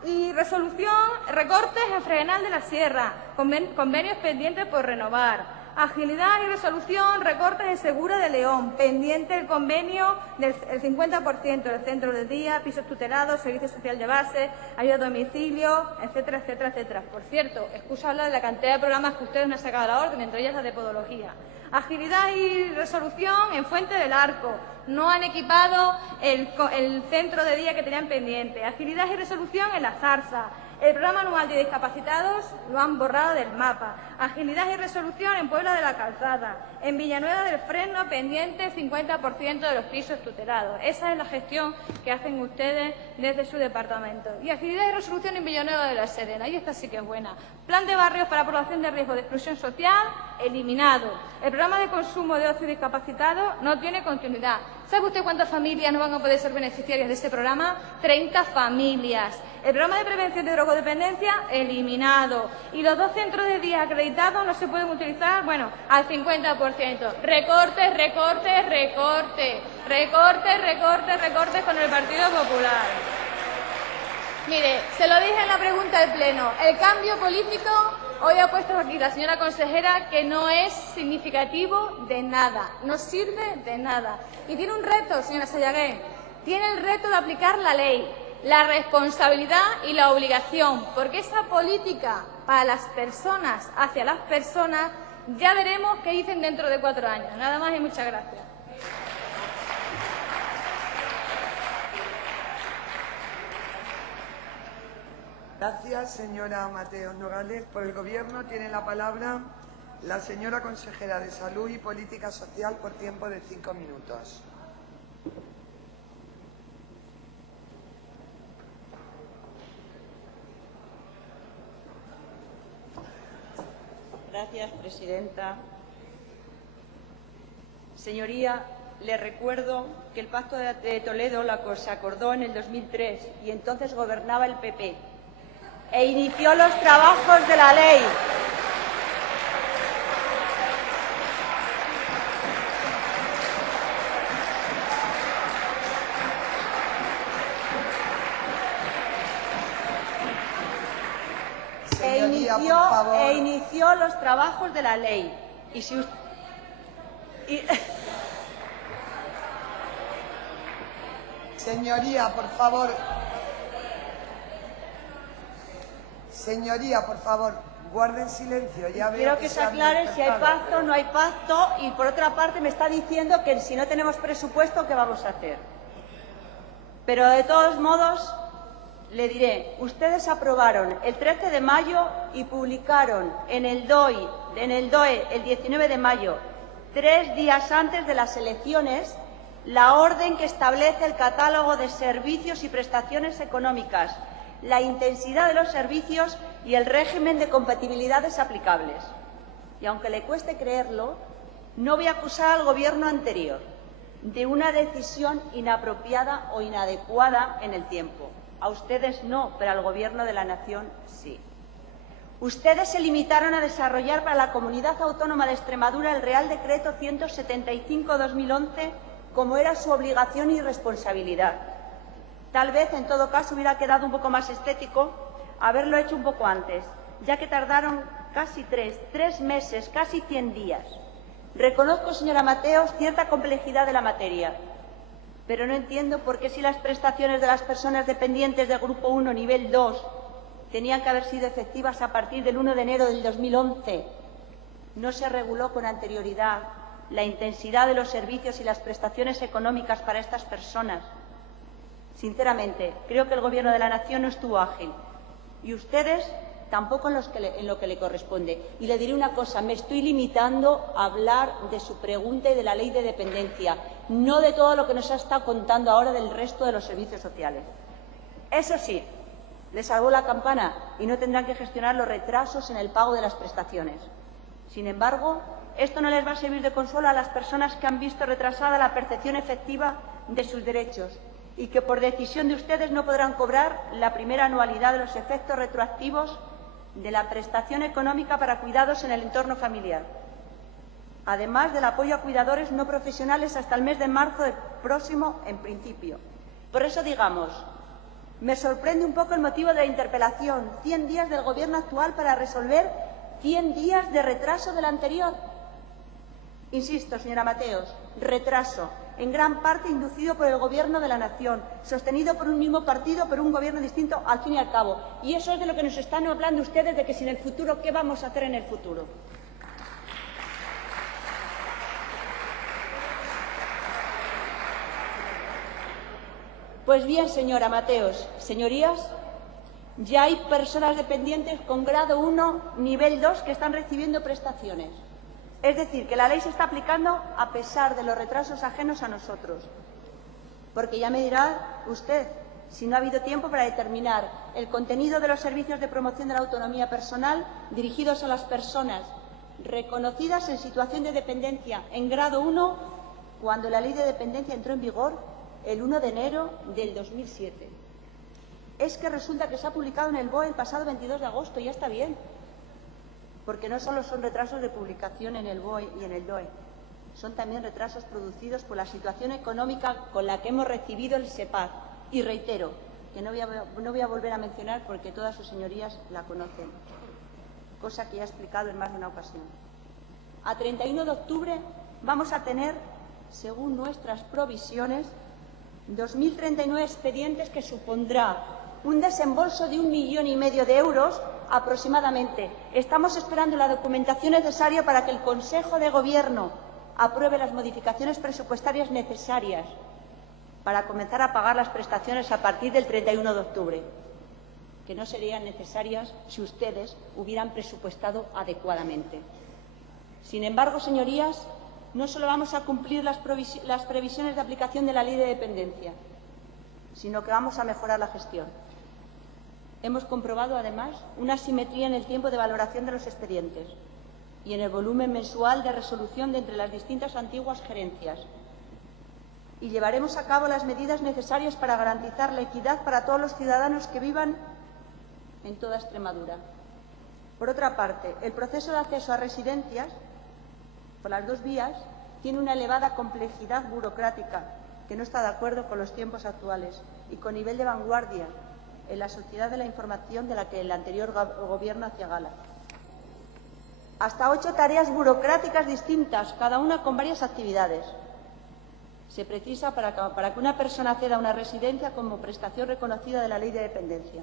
y resolución, recortes en Fregenal de la Sierra. Convenios pendientes por renovar. Agilidad y resolución, recortes en Segura de León. Pendiente el convenio del 50% del centro del día, pisos tutelados, servicio social de base, ayuda a domicilio, etcétera, etcétera, etcétera. Por cierto, excusa hablar de la cantidad de programas que ustedes no han sacado a la orden, entre ellas la de podología. Agilidad y resolución en Fuente del Arco. No han equipado el centro de día que tenían pendiente. Agilidad y resolución en La Zarza. El programa anual de discapacitados lo han borrado del mapa. Agilidad y resolución en Puebla de la Calzada. En Villanueva del Fresno, pendiente el 50% de los pisos tutelados. Esa es la gestión que hacen ustedes desde su departamento. Y agilidad y resolución en Villanueva de la Serena. Y esta sí que es buena. Plan de barrios para población de riesgo de exclusión social, eliminado. El programa de consumo de ocio y discapacitado no tiene continuidad. ¿Sabe usted cuántas familias no van a poder ser beneficiarias de este programa? 30 familias. El programa de prevención de drogodependencia, eliminado. Y los 2 centros de día acreditados no se pueden utilizar, bueno, al 50%. Recortes, recortes, recortes. Recortes, recortes, recortes con el Partido Popular. Mire, se lo dije en la pregunta del Pleno. El cambio político, hoy ha puesto aquí la señora consejera, que no es significativo de nada, no sirve de nada. Y tiene un reto, señora Sayagué, tiene el reto de aplicar la ley, la responsabilidad y la obligación, porque esa política para las personas, hacia las personas, ya veremos qué dicen dentro de 4 años. Nada más y muchas gracias. Gracias, señora Mateos Nogales. Por el Gobierno tiene la palabra la señora consejera de Salud y Política Social por tiempo de 5 minutos. Gracias, presidenta. Señoría, le recuerdo que el Pacto de Toledo se acordó en el 2003 y entonces gobernaba el PP e inició los trabajos de la ley. E inició los trabajos de la ley. Y si usted... Señoría, por favor. Señoría, por favor, guarden silencio. Ya quiero que se aclare si hay pacto o no hay pacto. Y por otra parte me está diciendo que si no tenemos presupuesto, ¿qué vamos a hacer? Pero de todos modos... Le diré, ustedes aprobaron el 13 de mayo y publicaron en el DOE el 19 de mayo, 3 días antes de las elecciones, la orden que establece el catálogo de servicios y prestaciones económicas, la intensidad de los servicios y el régimen de compatibilidades aplicables. Y aunque le cueste creerlo, no voy a acusar al Gobierno anterior de una decisión inapropiada o inadecuada en el tiempo. A ustedes no, pero al Gobierno de la Nación sí. Ustedes se limitaron a desarrollar para la Comunidad Autónoma de Extremadura el Real Decreto 175/2011 como era su obligación y responsabilidad. Tal vez, en todo caso, hubiera quedado un poco más estético haberlo hecho un poco antes, ya que tardaron casi tres meses, casi 100 días. Reconozco, señora Mateos, cierta complejidad de la materia, pero no entiendo por qué si las prestaciones de las personas dependientes del Grupo 1, nivel 2, tenían que haber sido efectivas a partir del 1 de enero del 2011, no se reguló con anterioridad la intensidad de los servicios y las prestaciones económicas para estas personas. Sinceramente, creo que el Gobierno de la Nación no estuvo ágil y ustedes tampoco en lo que le corresponde. Y le diré una cosa, me estoy limitando a hablar de su pregunta y de la ley de dependencia, no de todo lo que nos ha estado contando ahora del resto de los servicios sociales. Eso sí, le salvó la campana y no tendrán que gestionar los retrasos en el pago de las prestaciones. Sin embargo, esto no les va a servir de consuelo a las personas que han visto retrasada la percepción efectiva de sus derechos y que por decisión de ustedes no podrán cobrar la primera anualidad de los efectos retroactivos de la prestación económica para cuidados en el entorno familiar, además del apoyo a cuidadores no profesionales hasta el mes de marzo del próximo en principio. Por eso, digamos, me sorprende un poco el motivo de la interpelación. 100 días del Gobierno actual para resolver 100 días de retraso del anterior. Insisto, señora Mateos, retraso, en gran parte inducido por el Gobierno de la Nación, sostenido por un mismo partido, pero un Gobierno distinto al fin y al cabo. Y eso es de lo que nos están hablando ustedes, de que si en el futuro, ¿qué vamos a hacer en el futuro? Pues bien, señora Mateos, señorías, ya hay personas dependientes con grado 1, nivel 2, que están recibiendo prestaciones. Es decir, que la ley se está aplicando a pesar de los retrasos ajenos a nosotros. Porque ya me dirá usted si no ha habido tiempo para determinar el contenido de los servicios de promoción de la autonomía personal dirigidos a las personas reconocidas en situación de dependencia en grado 1 cuando la ley de dependencia entró en vigor el 1 de enero del 2007. Es que resulta que se ha publicado en el BOE el pasado 22 de agosto, ya está bien. Porque no solo son retrasos de publicación en el BOE y en el DOE, son también retrasos producidos por la situación económica con la que hemos recibido el SEPAD. Y reitero, que no voy a volver a mencionar porque todas sus señorías la conocen, cosa que ya he explicado en más de una ocasión. A 31 de octubre vamos a tener, según nuestras provisiones, 2.039 expedientes, que supondrá un desembolso de 1,5 millones de euros aproximadamente. Estamos esperando la documentación necesaria para que el Consejo de Gobierno apruebe las modificaciones presupuestarias necesarias para comenzar a pagar las prestaciones a partir del 31 de octubre, que no serían necesarias si ustedes hubieran presupuestado adecuadamente. Sin embargo, señorías, no solo vamos a cumplir las previsiones de aplicación de la Ley de Dependencia, sino que vamos a mejorar la gestión. Hemos comprobado, además, una asimetría en el tiempo de valoración de los expedientes y en el volumen mensual de resolución de entre las distintas antiguas gerencias. Y llevaremos a cabo las medidas necesarias para garantizar la equidad para todos los ciudadanos que vivan en toda Extremadura. Por otra parte, el proceso de acceso a residencias, por las dos vías, tiene una elevada complejidad burocrática que no está de acuerdo con los tiempos actuales y con nivel de vanguardia en la sociedad de la información de la que el anterior Gobierno hacía gala. Hasta 8 tareas burocráticas distintas, cada una con varias actividades. Se precisa para que una persona acceda a una residencia como prestación reconocida de la Ley de Dependencia.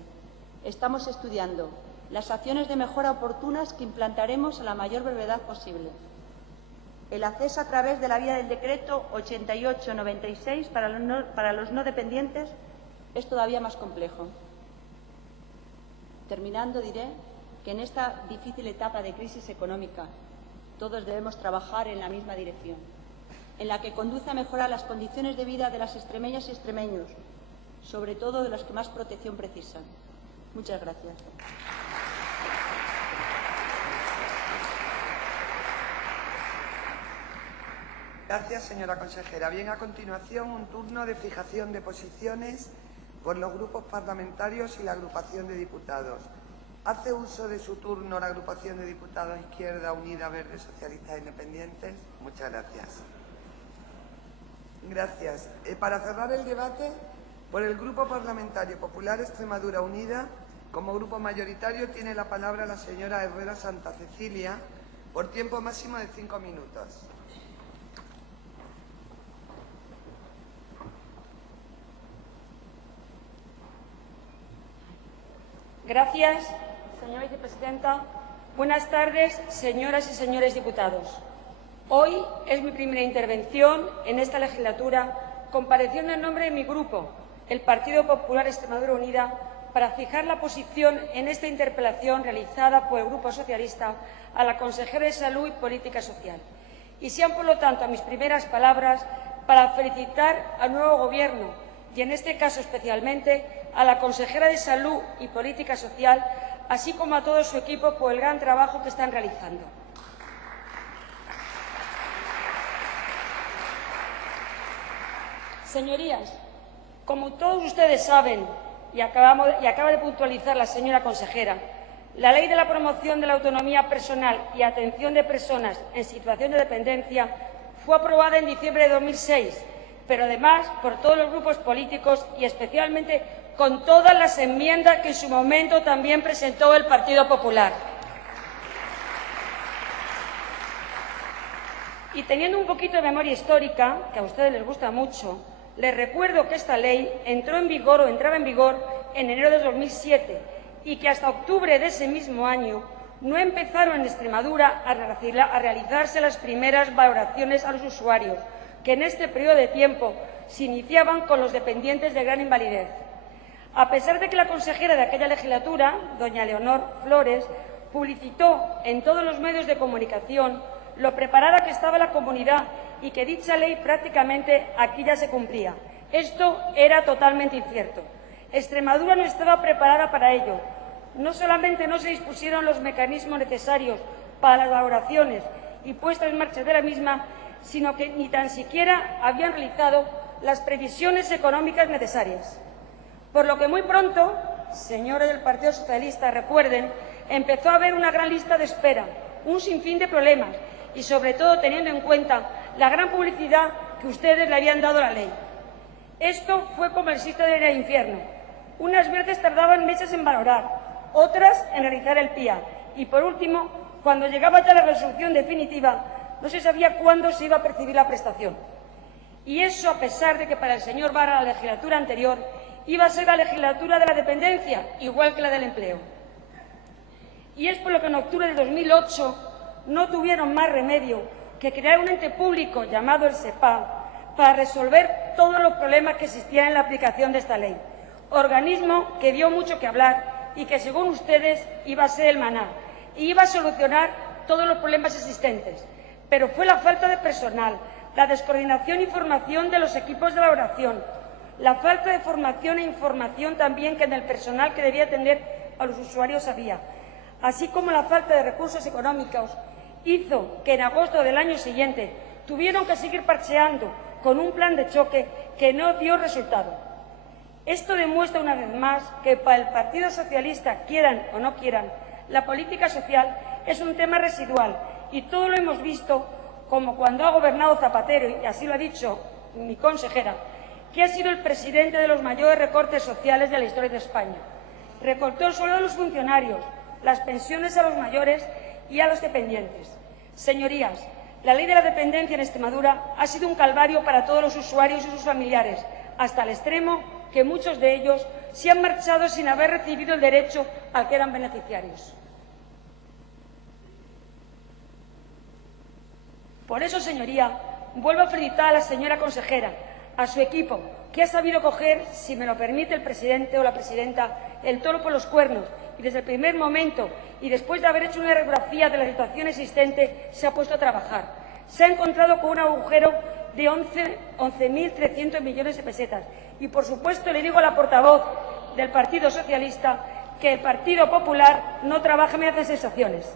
Estamos estudiando las acciones de mejora oportunas que implantaremos a la mayor brevedad posible. El acceso a través de la vía del decreto 8896 para los no dependientes es todavía más complejo. Terminando, diré que en esta difícil etapa de crisis económica todos debemos trabajar en la misma dirección, en la que conduce a mejorar las condiciones de vida de las extremeñas y extremeños, sobre todo de los que más protección precisan. Muchas gracias. Gracias, señora consejera. Bien, a continuación, un turno de fijación de posiciones por los grupos parlamentarios y la agrupación de diputados. ¿Hace uso de su turno la agrupación de diputados Izquierda Unida, Verde, Socialistas e Independientes? Muchas gracias. Gracias. Para cerrar el debate, por el Grupo Parlamentario Popular Extremadura Unida, como grupo mayoritario, tiene la palabra la señora Herrera Santa Cecilia, por tiempo máximo de 5 minutos. Gracias, señora vicepresidenta. Buenas tardes, señoras y señores diputados. Hoy es mi primera intervención en esta legislatura compareciendo en nombre de mi grupo, el Partido Popular Extremadura Unida, para fijar la posición en esta interpelación realizada por el Grupo Socialista a la consejera de Salud y Política Social. Y sean, por lo tanto, mis primeras palabras para felicitar al nuevo Gobierno y, en este caso especialmente, a la consejera de Salud y Política Social, así como a todo su equipo por el gran trabajo que están realizando. Señorías, como todos ustedes saben, y acaba de puntualizar la señora consejera, la Ley de la Promoción de la Autonomía Personal y Atención de Personas en Situación de Dependencia fue aprobada en diciembre de 2006, pero además por todos los grupos políticos y especialmente con todas las enmiendas que en su momento también presentó el Partido Popular. Y teniendo un poquito de memoria histórica, que a ustedes les gusta mucho, les recuerdo que esta ley entraba en vigor en enero de 2007 y que hasta octubre de ese mismo año no empezaron en Extremadura a realizarse las primeras valoraciones a los usuarios, que en este periodo de tiempo se iniciaban con los dependientes de gran invalidez. A pesar de que la consejera de aquella legislatura, doña Leonor Flores, publicitó en todos los medios de comunicación lo preparada que estaba la comunidad y que dicha ley prácticamente aquí ya se cumplía. Esto era totalmente incierto. Extremadura no estaba preparada para ello. No solamente no se dispusieron los mecanismos necesarios para las valoraciones y puesta en marcha de la misma, sino que ni tan siquiera habían realizado las previsiones económicas necesarias. Por lo que muy pronto, señores del Partido Socialista, recuerden, empezó a haber una gran lista de espera, un sinfín de problemas y, sobre todo, teniendo en cuenta la gran publicidad que ustedes le habían dado a la ley. Esto fue como el sistema del infierno. Unas veces tardaban meses en valorar, otras en realizar el PIA y, por último, cuando llegaba ya la resolución definitiva, no se sabía cuándo se iba a percibir la prestación. Y eso a pesar de que para el señor Vara la legislatura anterior iba a ser la legislatura de la dependencia, igual que la del empleo. Y es por lo que en octubre de 2008 no tuvieron más remedio que crear un ente público llamado el SEPA para resolver todos los problemas que existían en la aplicación de esta ley. Organismo que dio mucho que hablar y que, según ustedes, iba a ser el maná y iba a solucionar todos los problemas existentes. Pero fue la falta de personal, la descoordinación y formación de los equipos de valoración, la falta de formación e información también que en el personal que debía atender a los usuarios había, así como la falta de recursos económicos, hizo que en agosto del año siguiente tuvieron que seguir parcheando con un plan de choque que no dio resultado. Esto demuestra una vez más que para el Partido Socialista, quieran o no quieran, la política social es un tema residual y todo lo hemos visto, como cuando ha gobernado Zapatero, y así lo ha dicho mi consejera, que ha sido el presidente de los mayores recortes sociales de la historia de España. Recortó el sueldo de los funcionarios, las pensiones a los mayores y a los dependientes. Señorías, la ley de la dependencia en Extremadura ha sido un calvario para todos los usuarios y sus familiares, hasta el extremo que muchos de ellos se han marchado sin haber recibido el derecho al que eran beneficiarios. Por eso, señoría, vuelvo a felicitar a la señora consejera, a su equipo, que ha sabido coger, si me lo permite el presidente o la presidenta, el toro por los cuernos y desde el primer momento y después de haber hecho una radiografía de la situación existente, se ha puesto a trabajar. Se ha encontrado con un agujero de 11.300 millones de pesetas. Y, por supuesto, le digo a la portavoz del Partido Socialista que el Partido Popular no trabaja mediante sensaciones.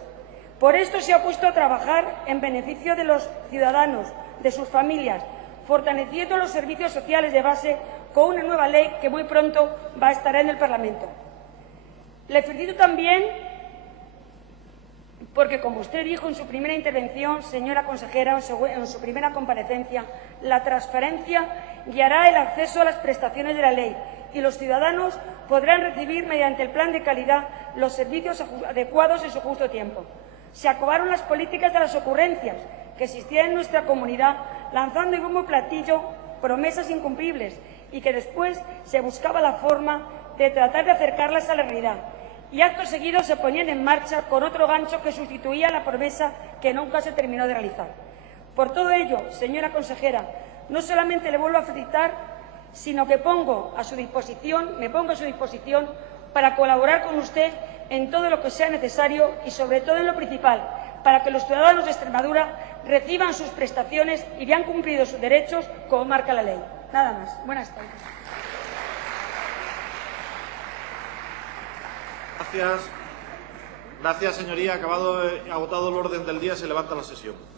Por esto se ha puesto a trabajar en beneficio de los ciudadanos, de sus familias, fortaleciendo los servicios sociales de base con una nueva ley que muy pronto va a estar en el Parlamento. Le felicito también porque, como usted dijo en su primera intervención, señora consejera, en su primera comparecencia, la transparencia guiará el acceso a las prestaciones de la ley y los ciudadanos podrán recibir mediante el plan de calidad los servicios adecuados en su justo tiempo. Se acabaron las políticas de las ocurrencias que existían en nuestra comunidad, lanzando en bombo y platillo promesas incumplibles y que después se buscaba la forma de tratar de acercarlas a la realidad. Y acto seguido se ponían en marcha con otro gancho que sustituía la promesa que nunca se terminó de realizar. Por todo ello, señora consejera, no solamente le vuelvo a felicitar, sino que me pongo a su disposición para colaborar con usted en todo lo que sea necesario y, sobre todo, en lo principal, para que los ciudadanos de Extremadura reciban sus prestaciones y vean cumplidos sus derechos como marca la ley. Nada más. Buenas tardes. Gracias, señoría. Agotado el orden del día, se levanta la sesión.